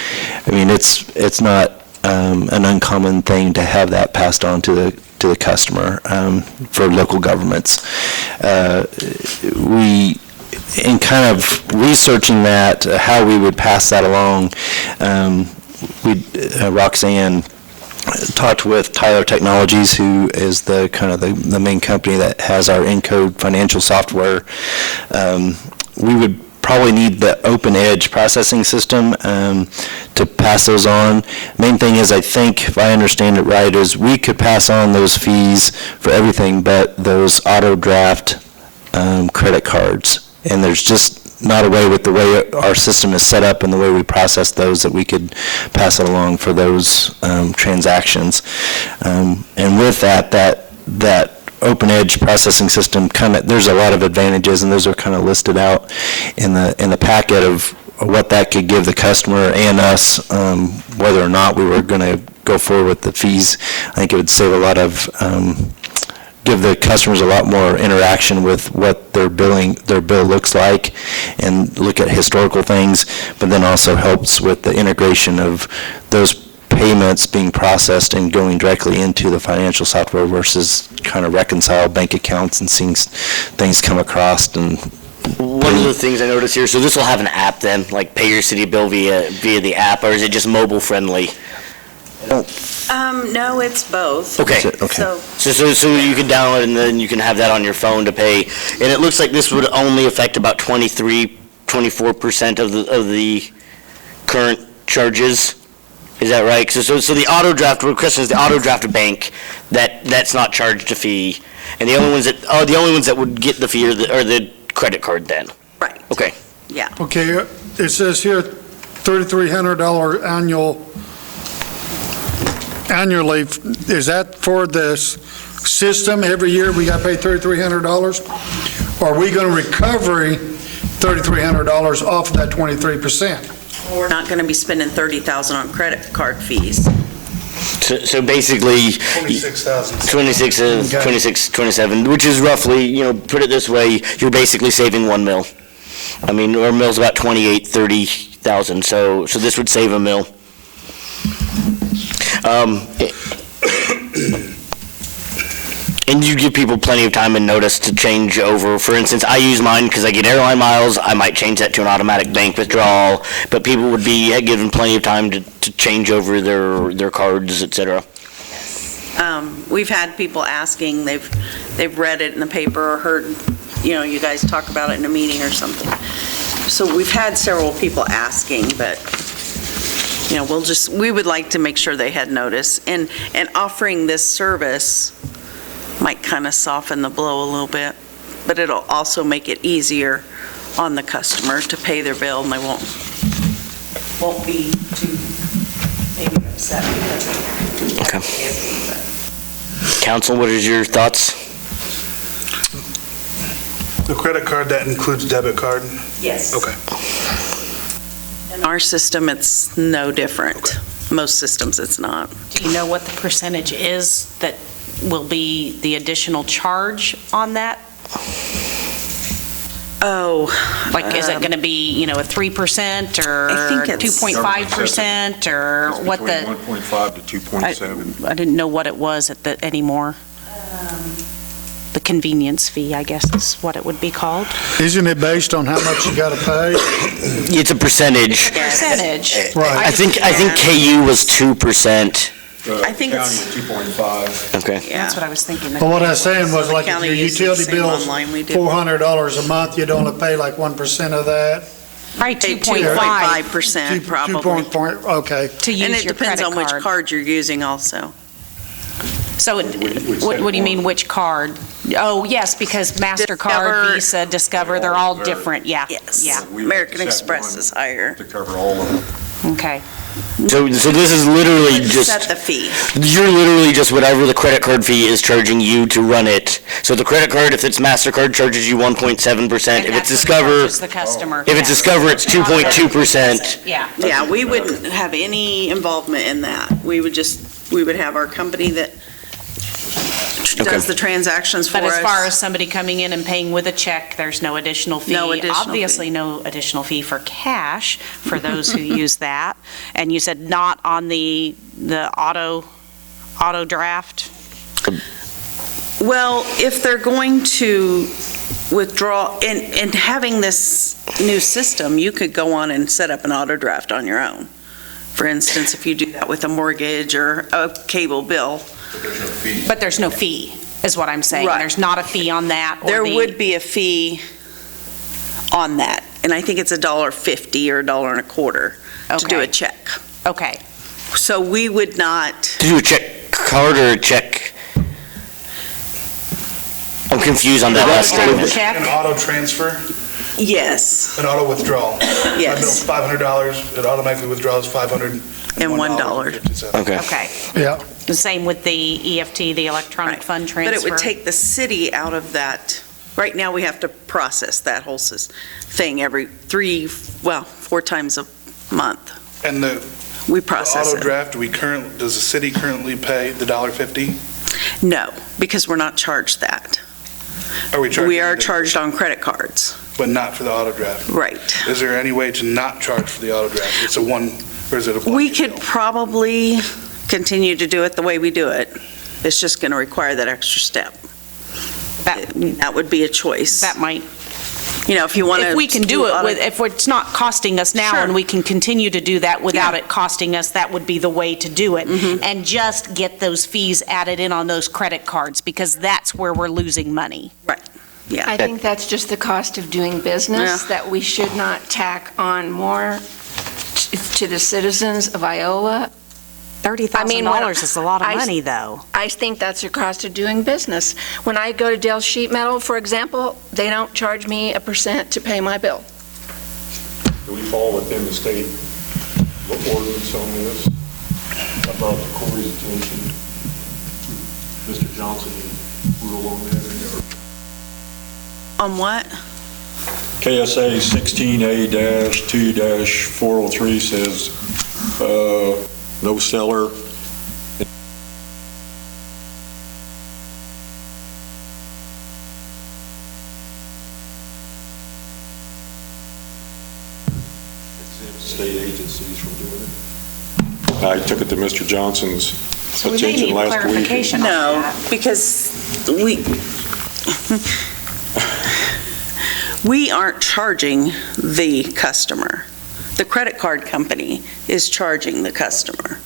I mean, it's not an uncommon thing to have that passed on to the customer for local governments. In kind of researching that, how we would pass that along, Roxanne talked with Tyler Technologies, who is the main company that has our Encode financial software. We would probably need the open edge processing system to pass those on. Main thing is, I think, if I understand it right, is we could pass on those fees for everything but those auto draft credit cards. And there's just not a way with the way our system is set up and the way we process those that we could pass it along for those transactions. And with that open edge processing system, there's a lot of advantages, and those are kind of listed out in the packet of what that could give the customer and us, whether or not we were going to go forward with the fees. I think it would save a lot of, give the customers a lot more interaction with what their bill looks like, and look at historical things, but then also helps with the integration of those payments being processed and going directly into the financial software versus kind of reconcile bank accounts and seeing things come across. And one of the things I noticed here, so this will have an app then, like pay your city bill via the app, or is it just mobile friendly? No, it's both. Okay. So So you can download it and then you can have that on your phone to pay. And it looks like this would only affect about 24% of the current charges. Is that right? So the auto draft, the question is the auto draft bank, that's not charged a fee. And the only ones that would get the fee are the credit card then. Right. Okay. Yeah. Okay, it says here $3,300 annually. Is that for this system? Every year we got to pay $3,300? Or are we going to recover $3,300 off of that 23%? We're not going to be spending $30,000 on credit card fees. So basically, 26,000. 27, which is roughly, put it this way, you're basically saving $1 million. I mean, our mill's about 30,000, so this would save $1 million. And you give people plenty of time and notice to change over. For instance, I use mine because I get airline miles. I might change that to an automatic bank withdrawal, but people would be given plenty of time to change over their cards, et cetera. We've had people asking, they've read it in the paper or heard, you guys talk about it in a meeting or something. So we've had several people asking, but, we would like to make sure they had notice. And offering this service might kind of soften the blow a little bit, but it'll also make it easier on the customer to pay their bill, and they won't be too maybe upset because Okay. Council, what is your thoughts? The credit card, that includes debit card? Yes. Okay. In our system, it's no different. Most systems, it's not. Do you know what the percentage is that will be the additional charge on that? Oh. Like, is it going to be, a 3% or I think it's 2.5% or what the? 1.5 to 2.7. I didn't know what it was anymore. The convenience fee, I guess is what it would be called. Isn't it based on how much you got to pay? It's a percentage. Percentage. Right. I think KU was 2%. I think County it's- was 2.5. Okay. Yeah. That's what I was thinking. Well, what I was saying was like if County your uses the utility same bill's online we do. $400 a month, you'd only pay like 1% of that? Probably Pay 2.5 2.5% probably. Okay. to use And it your depends credit on which card. card you're using also. So what do you mean, which card? Oh, yes, because MasterCard, Discover. Visa, Discover, they're all different, yeah. Yes. Yeah, We American set Express one is higher. To cover all of them. okay. So this is literally just, Set the fee. you're literally just whatever the credit card fee is charging you to run it. So the credit card, if it's MasterCard, charges you 1.7%. If it's Discover, It's the customer. if it's Discover, it's 2.2%. Yeah. Yeah, we wouldn't have any involvement in that. We would have our company that does the transactions for us. But as far as somebody coming in and paying with a check, there's no additional fee. No additional fee. Obviously, no additional fee for cash for those who use that. And you said not on the auto draft? Well, if they're going to withdraw, and having this new system, you could go on and set up an auto draft on your own. For instance, if you do that with a mortgage or a cable bill. But there's no fee, is what I'm saying. Right. There's not a fee on that? or There the- would be a fee on that, and I think it's $1.50 or $1.25 to do Okay. a check. Okay. So we would not, To do a check card or a check? I'm confused on that last Auto statement. check? An auto transfer? yes. An auto withdrawal. Yes. I bill $500, it automatically withdraws $501.50. Okay. Okay. Yeah. The same with the EFT, the electronic Right. fund But transfer. it would take the city out of that. Right now, we have to process that whole thing every 4 times a month. And the We the process auto it. draft, does the city currently pay the $1.50? No, because we're not charged that. Are we charged? We are charged on credit cards. But not for the auto draft? Right. Is there any way to not charge for the auto draft? It's a one, or is it a blanket We could deal? probably continue to do it the way we do it. It's just going to require that extra step. That would be a choice. That might, If you want to. if we can do it, if it's not costing us now Sure. and we can continue to do that without Yeah. it costing us, that would be the way to do it. And just get those fees added in on those credit cards, because that's where we're losing money. Yeah. I think that's just the cost of doing business, Yeah. that we should not tack on more to the citizens of Iola. $30,000 is a lot of I- money, though. I think that's the cost of doing business. When I go to Dell Sheet Metal, for example, they don't charge me 1% to pay my bill. Do we fall within the state ordinance on this? I brought to Corey's attention, Mr. Johnson rule on that. On what? KSA 16A-2-403 says, no seller exempts state agencies from doing it. I took it to Mr. Johnson's So we may attention need last week. clarification on No, that. because we aren't charging the customer. The credit card company is charging the customer,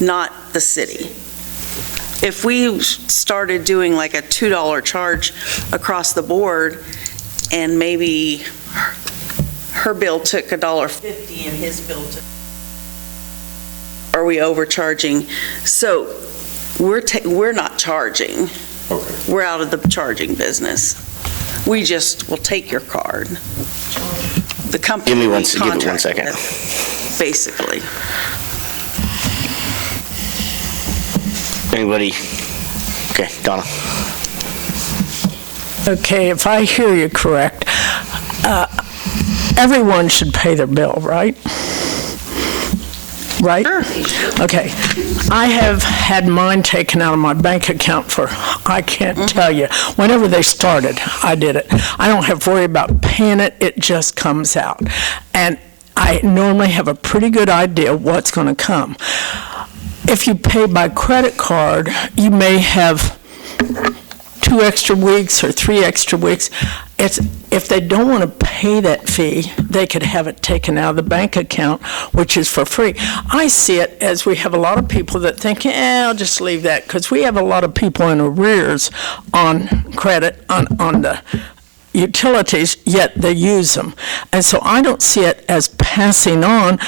not the city. If we started doing like a $2 charge across the board, and maybe her bill took $1.50 and his bill took, are we overcharging? So we're not charging. Okay. We're out of the charging business. We just will take your card. The company Give me we one contract second. with, basically. Anybody? Okay, Donna. Okay, if I hear you correct, everyone should pay their bill, right? Right? Sure. Okay. I have had mine taken out of my bank account for, I can't tell you, whenever they started, I did it. I don't have to worry about paying it, it just comes out. And I normally have a pretty good idea what's going to come. If you pay by credit card, you may have 2 extra weeks or 3 extra weeks. If they don't want to pay that fee, they could have it taken out of the bank account, which is for free. I see it as we have a lot of people that think, I'll just leave that, because we have a lot of people in arrears on credit, on the utilities, yet they use them. And so I don't see it as passing on.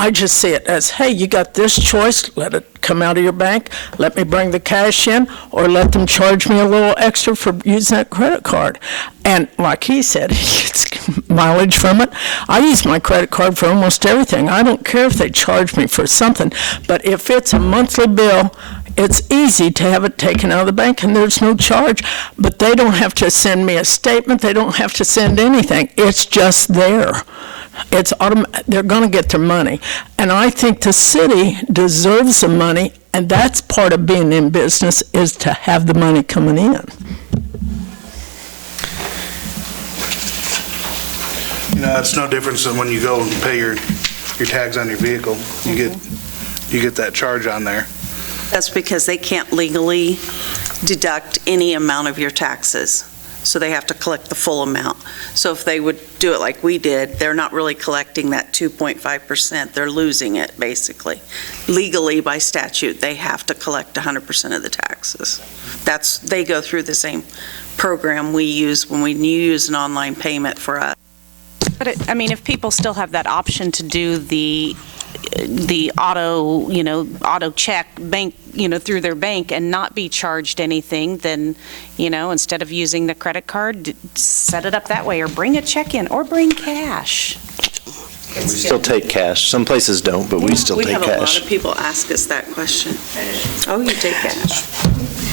I just see it as, hey, you got this choice, let it come out of your bank, let me bring the cash in, or let them charge me a little extra for using that credit card. And like he said, he gets mileage from it. I use my credit card for almost everything. I don't care if they charge me for something, but if it's a monthly bill, it's easy to have it taken out of the bank and there's no charge, but they don't have to send me a statement, they don't have to send anything, it's just there. They're going to get their money. And I think the city deserves the money, and that's part of being in business, is to have the money coming in. It's no difference than when you go and pay your tags on your vehicle. You get that charge on there. That's because they can't legally deduct any amount of your taxes. So they have to collect the full amount. So if they would do it like we did, they're not really collecting that 2.5%. They're losing it, basically. Legally, by statute, they have to collect 100% of the taxes. They go through the same program we use when we use an online payment for us. But if people still have that option to do the auto check, bank through their bank and not be charged anything, then, instead of using the credit card, set it up that way, or bring a check in, or bring cash. We still take cash. Some places don't, but we still take We have a lot cash. of people ask us that question. Oh, you take cash?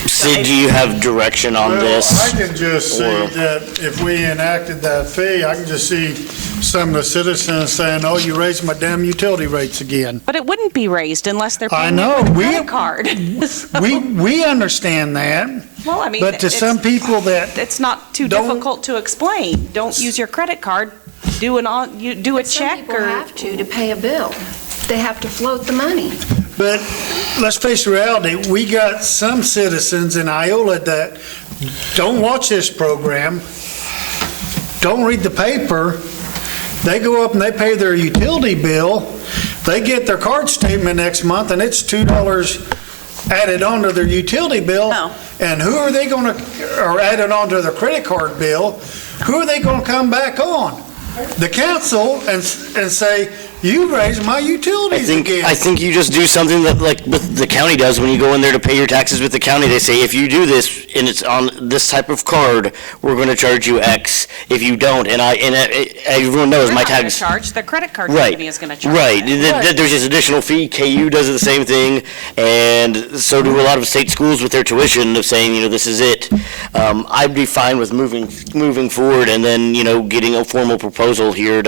Sid, do you have direction on this? Well, I can just see Or- that if we enacted that fee, I can just see some of the citizens saying, oh, you raised my damn utility rates again. But it wouldn't be raised unless they're I paying know, it with a we- credit card. We understand that, Well, I mean, but to some people that, it's not too Don't- difficult to explain. Don't use your credit card, do a check, Some people or... have to pay a bill. They have to float the money. but let's face the reality, we got some citizens in Iola that don't watch this program, don't read the paper, they go up and they pay their utility bill, they get their card statement next month, and it's $2 added onto their utility bill. Oh. And who are they going to, or added onto their credit card bill, who are they going to come back on? The council and say, you raised my utilities again. I think you just do something that, like the county does when you go in there to pay your taxes with the county. They say, if you do this and it's on this type of card, we're going to charge you X. If you don't, and everyone knows They're my not gonna tax. charge, the credit card Right, company is going to charge. right. it. There's this additional fee. KU does the same thing, and so do a lot of state schools with their tuition of saying, this is it. I'd be fine with moving forward and then, getting a formal proposal here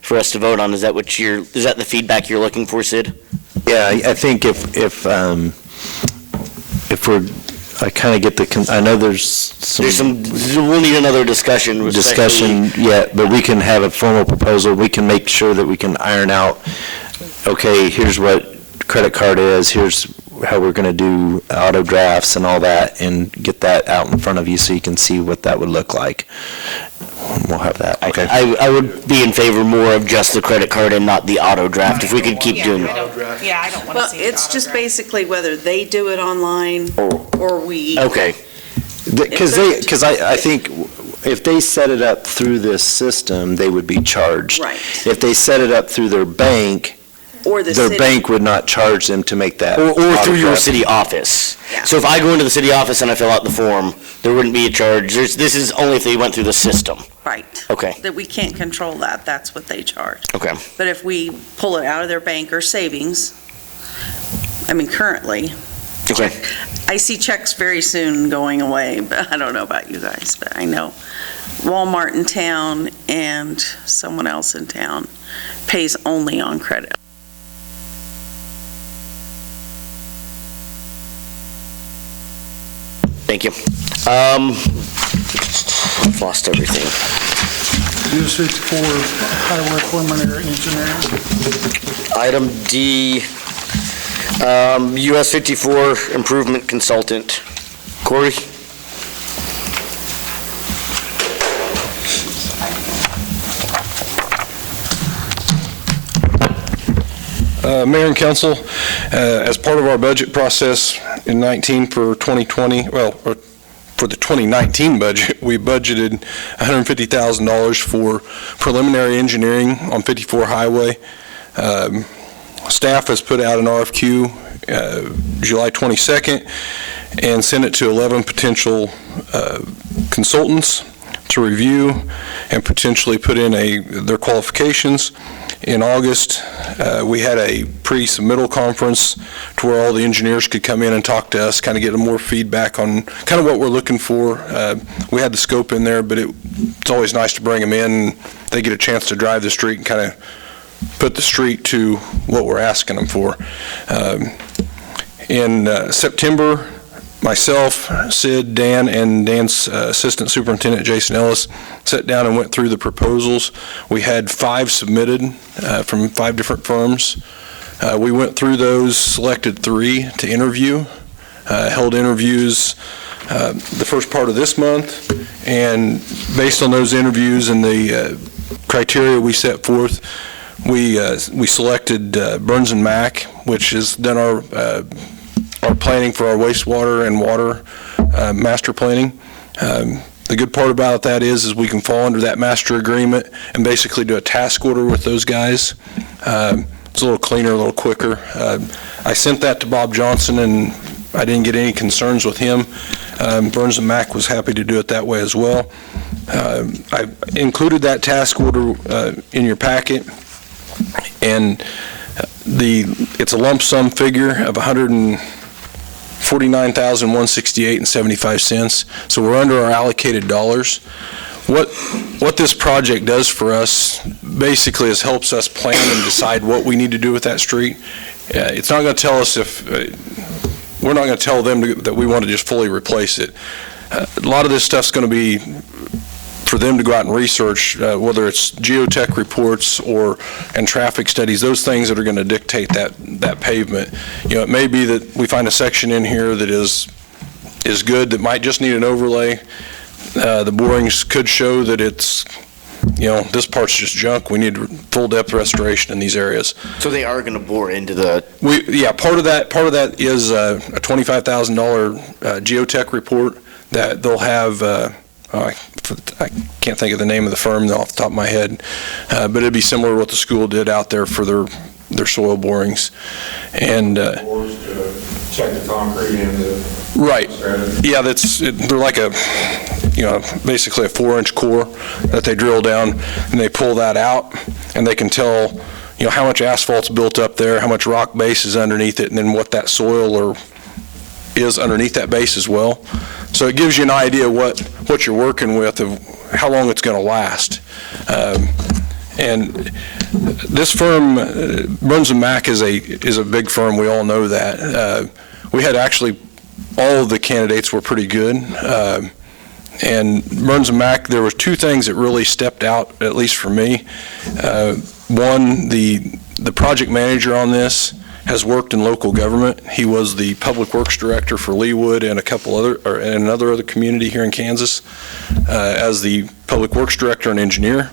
for us to vote on. Is that the feedback you're looking for, Sid? Yeah, I think if I kind of get I know there's We'll need another discussion. yet, but we can have a formal proposal. We can make sure that we can iron out, okay, here's what credit card is, here's how we're going to do auto drafts and all that, and get that out in front of you so you can see what that would look like. We'll have that, okay. I would be in favor more of just the credit card and not the auto draft, if we could keep doing I don't want to Well, see it's just basically whether they do it online or we. Okay. Because I think if they set it up through this system, they would be charged. Right. If they set it up through their bank, Or the their city. bank would not charge them to make that. Or through your autograph. city office. Yeah. So if I go into the city office and I fill out the form, there wouldn't be a charge. This is only if they went through the system. Right. Okay, That we can't control that. That's what they charge. okay. But if we pull it out of their bank or savings, currently, Okay. I see checks very soon going away, but I don't know about you guys, but I know Walmart in town and someone else in town pays only on credit. Thank you. I've lost everything. US 54 highway preliminary engineering. Item D, US 54 improvement consultant. Corey? Mayor and council, as part of our budget process in 19 for 2020, or for the 2019 budget, we budgeted $150,000 for preliminary engineering on 54 Highway. Staff has put out an RFQ July 22nd and sent it to 11 potential consultants to review and potentially put in their qualifications. In August, we had a pre-submittal conference to where all the engineers could come in and talk to us, kind of get more feedback on kind of what we're looking for. We had the scope in there, but it's always nice to bring them in. They get a chance to drive the street and kind of put the street to what we're asking them for. In September, myself, Sid, Dan, and Dan's Assistant Superintendent, Jason Ellis, sat down and went through the proposals. We had 5 submitted from 5 different firms. We went through those, selected 3 to interview, held interviews the first part of this month, and based on those interviews and the criteria we set forth, we selected Burns and Mack, which has done our planning for our wastewater and water master planning. The good part about that is we can fall under that master agreement and basically do a task order with those guys. It's a little cleaner, a little quicker. I sent that to Bob Johnson, and I didn't get any concerns with him. Burns and Mac was happy to do it that way as well. I included that task order in your packet, and it's a lump sum figure of $149,168.75. So we're under our allocated dollars. What this project does for us basically is helps us plan and decide what we need to do with that street. It's not going to tell us if we're not going to tell them that we want to just fully replace it. A lot of this stuff's going to be for them to go out and research, whether it's geotech reports and traffic studies, those things that are going to dictate that pavement. It may be that we find a section in here that is good, that might just need an overlay. The borings could show that it's, this part's just junk. We need full depth restoration in these areas. So they are going to bore into the... Part of that is a $25,000 geotech report that they'll have. I can't think of the name of the firm off the top of my head, but it'd be similar to what the school did out there for their soil borings. And check the concrete and the right, yeah, they're like basically a 4-inch core that they drill down, and they pull that out, and they can tell how much asphalt's built up there, how much rock base is underneath it, and then what that soil is underneath that base as well. So it gives you an idea what you're working with, of how long it's going to last. And this firm, Burns and Mac, is a big firm. We all know that. We had actually all of the candidates were pretty good. And Burns and Mac, there were two things that really stepped out, at least for me. One, the project manager on this has worked in local government. He was the public works director for Leawood and another other community here in Kansas as the public works director and engineer.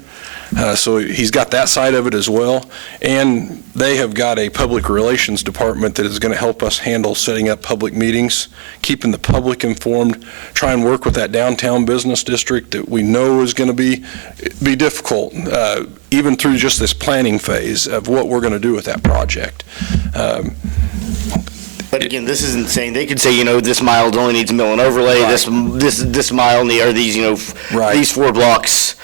So he's got that side of it as well. And they have got a public relations department that is going to help us handle setting up public meetings, keeping the public informed, try and work with that downtown business district that we know is going to be difficult, even through just this planning phase of what we're going to do with that project. But again, this isn't saying, they could say, this mile only needs a mill and overlay, right. this mile, or these, right. These 4 blocks.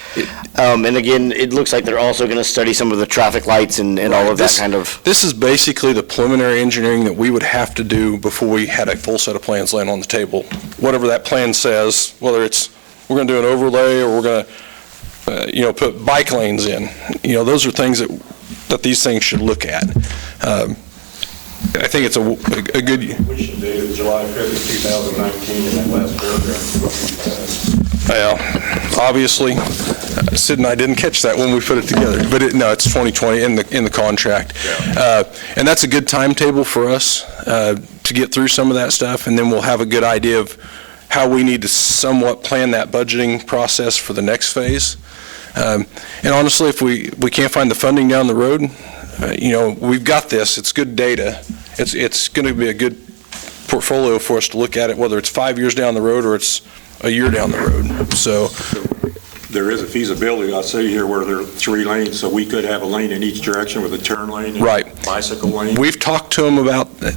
And again, it looks like they're also going to study some of the traffic lights and right. All of that kind of. This is basically the preliminary engineering that we would have to do before we had a full set of plans laying on the table. Whatever that plan says, whether it's we're going to do an overlay or we're going to, put bike lanes in. Those are things that these things should look at. I think it's a good... We should do July 5th, 2019 in that last paragraph. Well, obviously, Sid and I didn't catch that when we put it together, but it's 2020 in the contract. Yeah. And that's a good timetable for us to get through some of that stuff, and then we'll have a good idea of how we need to somewhat plan that budgeting process for the next phase. And honestly, if we can't find the funding down the road, we've got this. It's good data. It's going to be a good portfolio for us to look at it, whether it's 5 years down the road or it's a year down the road. So there is a feasibility, I see here, where there are 3 lanes, so we could have a lane in each direction with a turn lane and right. Bicycle lane. We've talked to them about that.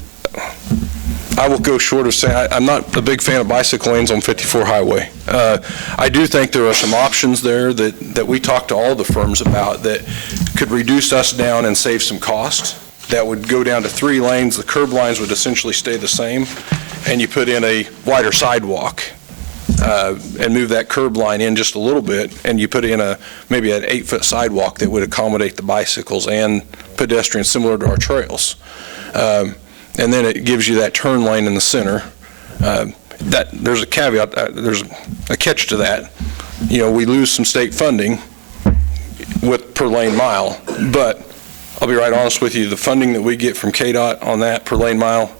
I will go short of saying I'm not a big fan of bicycle lanes on 54 highway. I do think there are some options there that we talked to all the firms about that could reduce us down and save some cost. That would go down to 3 lanes. The curb lines would essentially stay the same, and you put in a wider sidewalk and move that curb line in just a little bit, and you put in maybe an 8-foot sidewalk that would accommodate the bicycles and pedestrians, similar to our trails. And then it gives you that turn lane in the center. There's a caveat, there's a catch to that. We lose some state funding with per lane mile, but I'll be right honest with you, the funding that we get from KDOT on that per lane mile,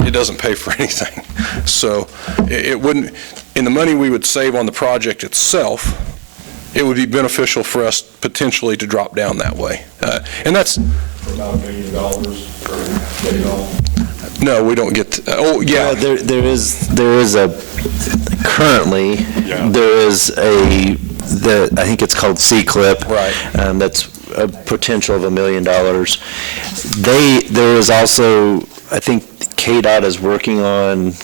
it doesn't pay for anything. So it wouldn't, in the money we would save on the project itself, it would be beneficial for us potentially to drop down that way. And that's about $1 million for KDOT. No, we don't get. Yeah, there is a currently there is I think it's called C-Clip. Right. That's a potential of $1 million. There is also, I think KDOT is working on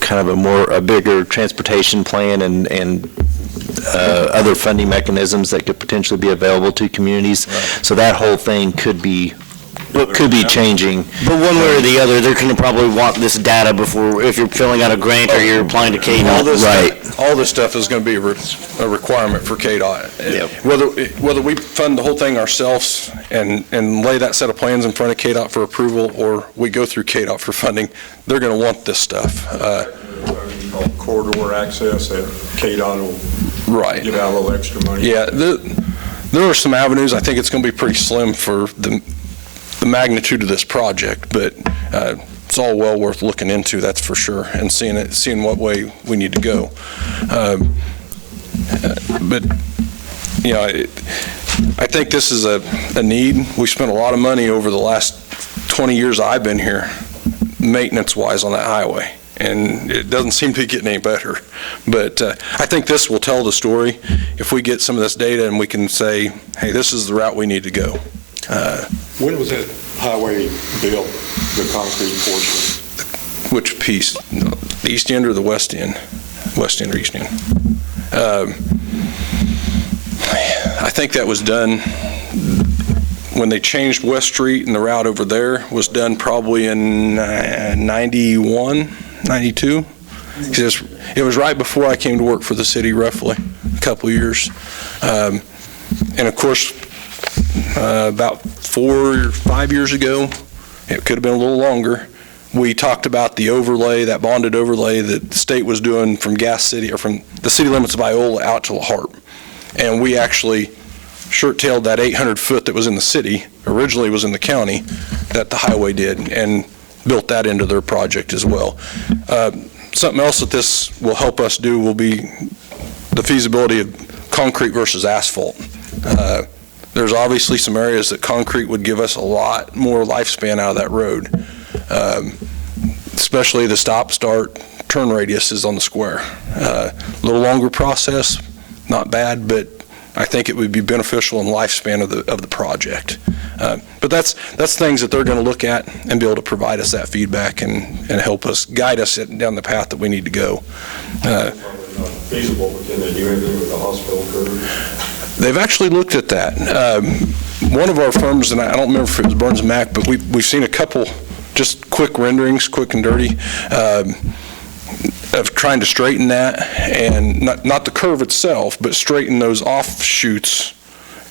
kind of a bigger transportation plan and other funding mechanisms that could potentially be available to communities. So that whole thing could be changing. But one way or the other, they're going to probably want this data before, if you're filling out a grant or you're applying to KDOT. All this stuff is going to be a requirement for KDOT. Yep. Whether we fund the whole thing ourselves and lay that set of plans in front of KDOT for approval, or we go through KDOT for funding, they're going to want this stuff. Corridor access, that KDOT will give out a little extra money. Yeah, there are some avenues. I think it's going to be pretty slim for the magnitude of this project, but it's all well worth looking into, that's for sure, and seeing what way we need to go. But you know, I think this is a need. We spent a lot of money over the last 20 years I've been here, maintenance-wise, on that highway, and it doesn't seem to be getting any better. But I think this will tell the story if we get some of this data and we can say, hey, this is the route we need to go. When was that highway built, the concrete portion? Which piece? The east end or the west end? West end or east end? I think that was done when they changed West Street, and the route over there was done probably in 91, 92. It was right before I came to work for the city, roughly, a couple of years. And of course, about 4 or 5 years ago, it could have been a little longer, we talked about the overlay, that bonded overlay that the state was doing from Gas City, or from the city limits of Iola out to La Harpe. And we actually short-tailed that 800-foot that was in the city, originally was in the county, that the highway did, and built that into their project as well. Something else that this will help us do will be the feasibility of concrete versus asphalt. There's obviously some areas that concrete would give us a lot more lifespan out of that road, especially the stop-start turn radiuses on the square. A little longer process, not bad, but I think it would be beneficial in the lifespan of the project. But that's things that they're going to look at and be able to provide us that feedback and help us, guide us down the path that we need to go. Feasible, but can they do anything with the hospital curve? They've actually looked at that. One of our firms, and I don't remember if it was Burns & Mac, but we've seen a couple just quick renderings, quick and dirty, of trying to straighten that, and not the curve itself, but straighten those offshoots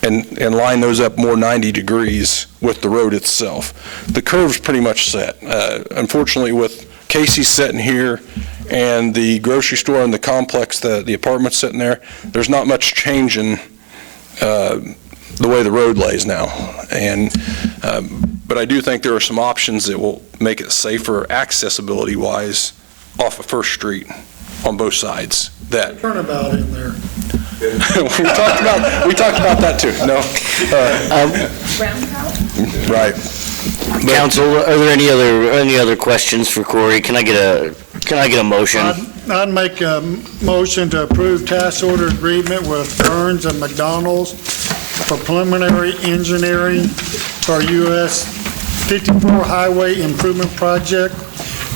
and line those up more 90 degrees with the road itself. The curve's pretty much set. Unfortunately, with Casey's sitting here and the grocery store and the complex, the apartments sitting there, there's not much change in the way the road lays now. And but I do think there are some options that will make it safer accessibility-wise off of First Street on both sides. That Turnabout in there. we talked about that too. No. Right. Council, are there any other questions for Corey? Can I get a motion? I'd make a motion to approve task order agreement with Burns and McDonald's for preliminary engineering for US 54 Highway Improvement Project,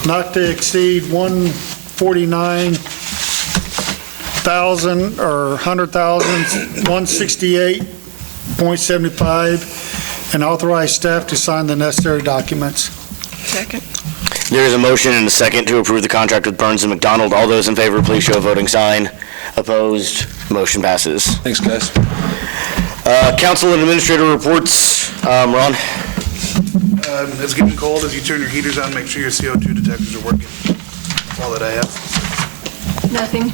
not to exceed $149,000 or $100,000, $168.75, and authorize staff to sign the necessary documents. Second. There is a motion and a second to approve the contract with Burns and McDonald. All those in favor, please show a voting sign. Opposed, motion passes. Thanks, guys. Council and administrator reports. Ron? It's getting cold. As you turn your heaters on, make sure your CO2 detectors are working. That's all that I have. Nothing.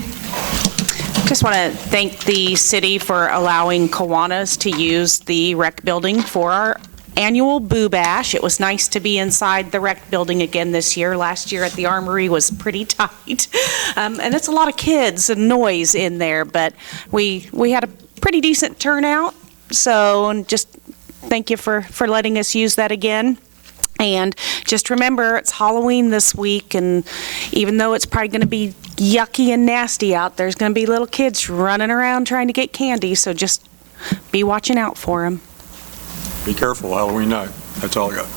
Just want to thank the city for allowing Kiwanis to use the rec building for our annual Boo Bash. It was nice to be inside the rec building again this year. Last year at the Armory was pretty tight. And it's a lot of kids and noise in there, but we had a pretty decent turnout. So just thank you for letting us use that again. And just remember, it's Halloween this week, and even though it's probably going to be yucky and nasty out, there's going to be little kids running around trying to get candy, so just be watching out for them. Be careful Halloween night. That's all I got.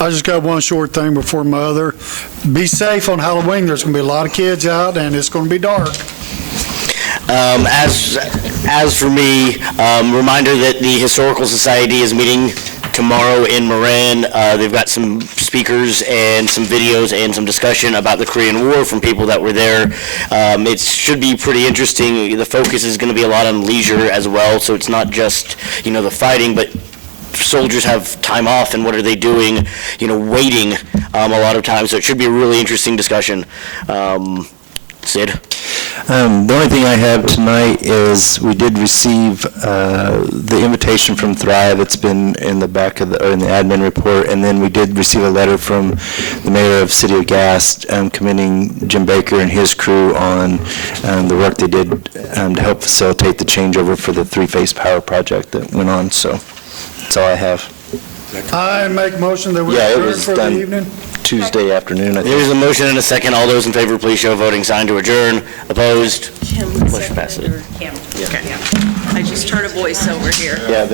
I just got one short thing before my other. Be safe on Halloween. There's going to be a lot of kids out, and it's going to be dark. As for me, reminder that the Historical Society is meeting tomorrow in Marin. They've got some speakers and some videos and some discussion about the Korean War from people that were there. It should be pretty interesting. The focus is going to be a lot on leisure as well, so it's not just, the fighting, but soldiers have time off, and what are they doing, waiting a lot of times. So it should be a really interesting discussion. Sid? The only thing I have tonight is we did receive the invitation from Thrive. It's been in the back of or in the admin report, and then we did receive a letter from the mayor of City of Gas commending Jim Baker and his crew on the work they did to help facilitate the changeover for the three-phase power project that went on. So that's all I have. I make a motion that we Yeah, it adjourn was for the done evening. Tuesday afternoon, I think. There's a motion and a second. All those in favor, please show voting sign to adjourn. Opposed? Motion passes. Okay. I just heard a voice over here. Yeah,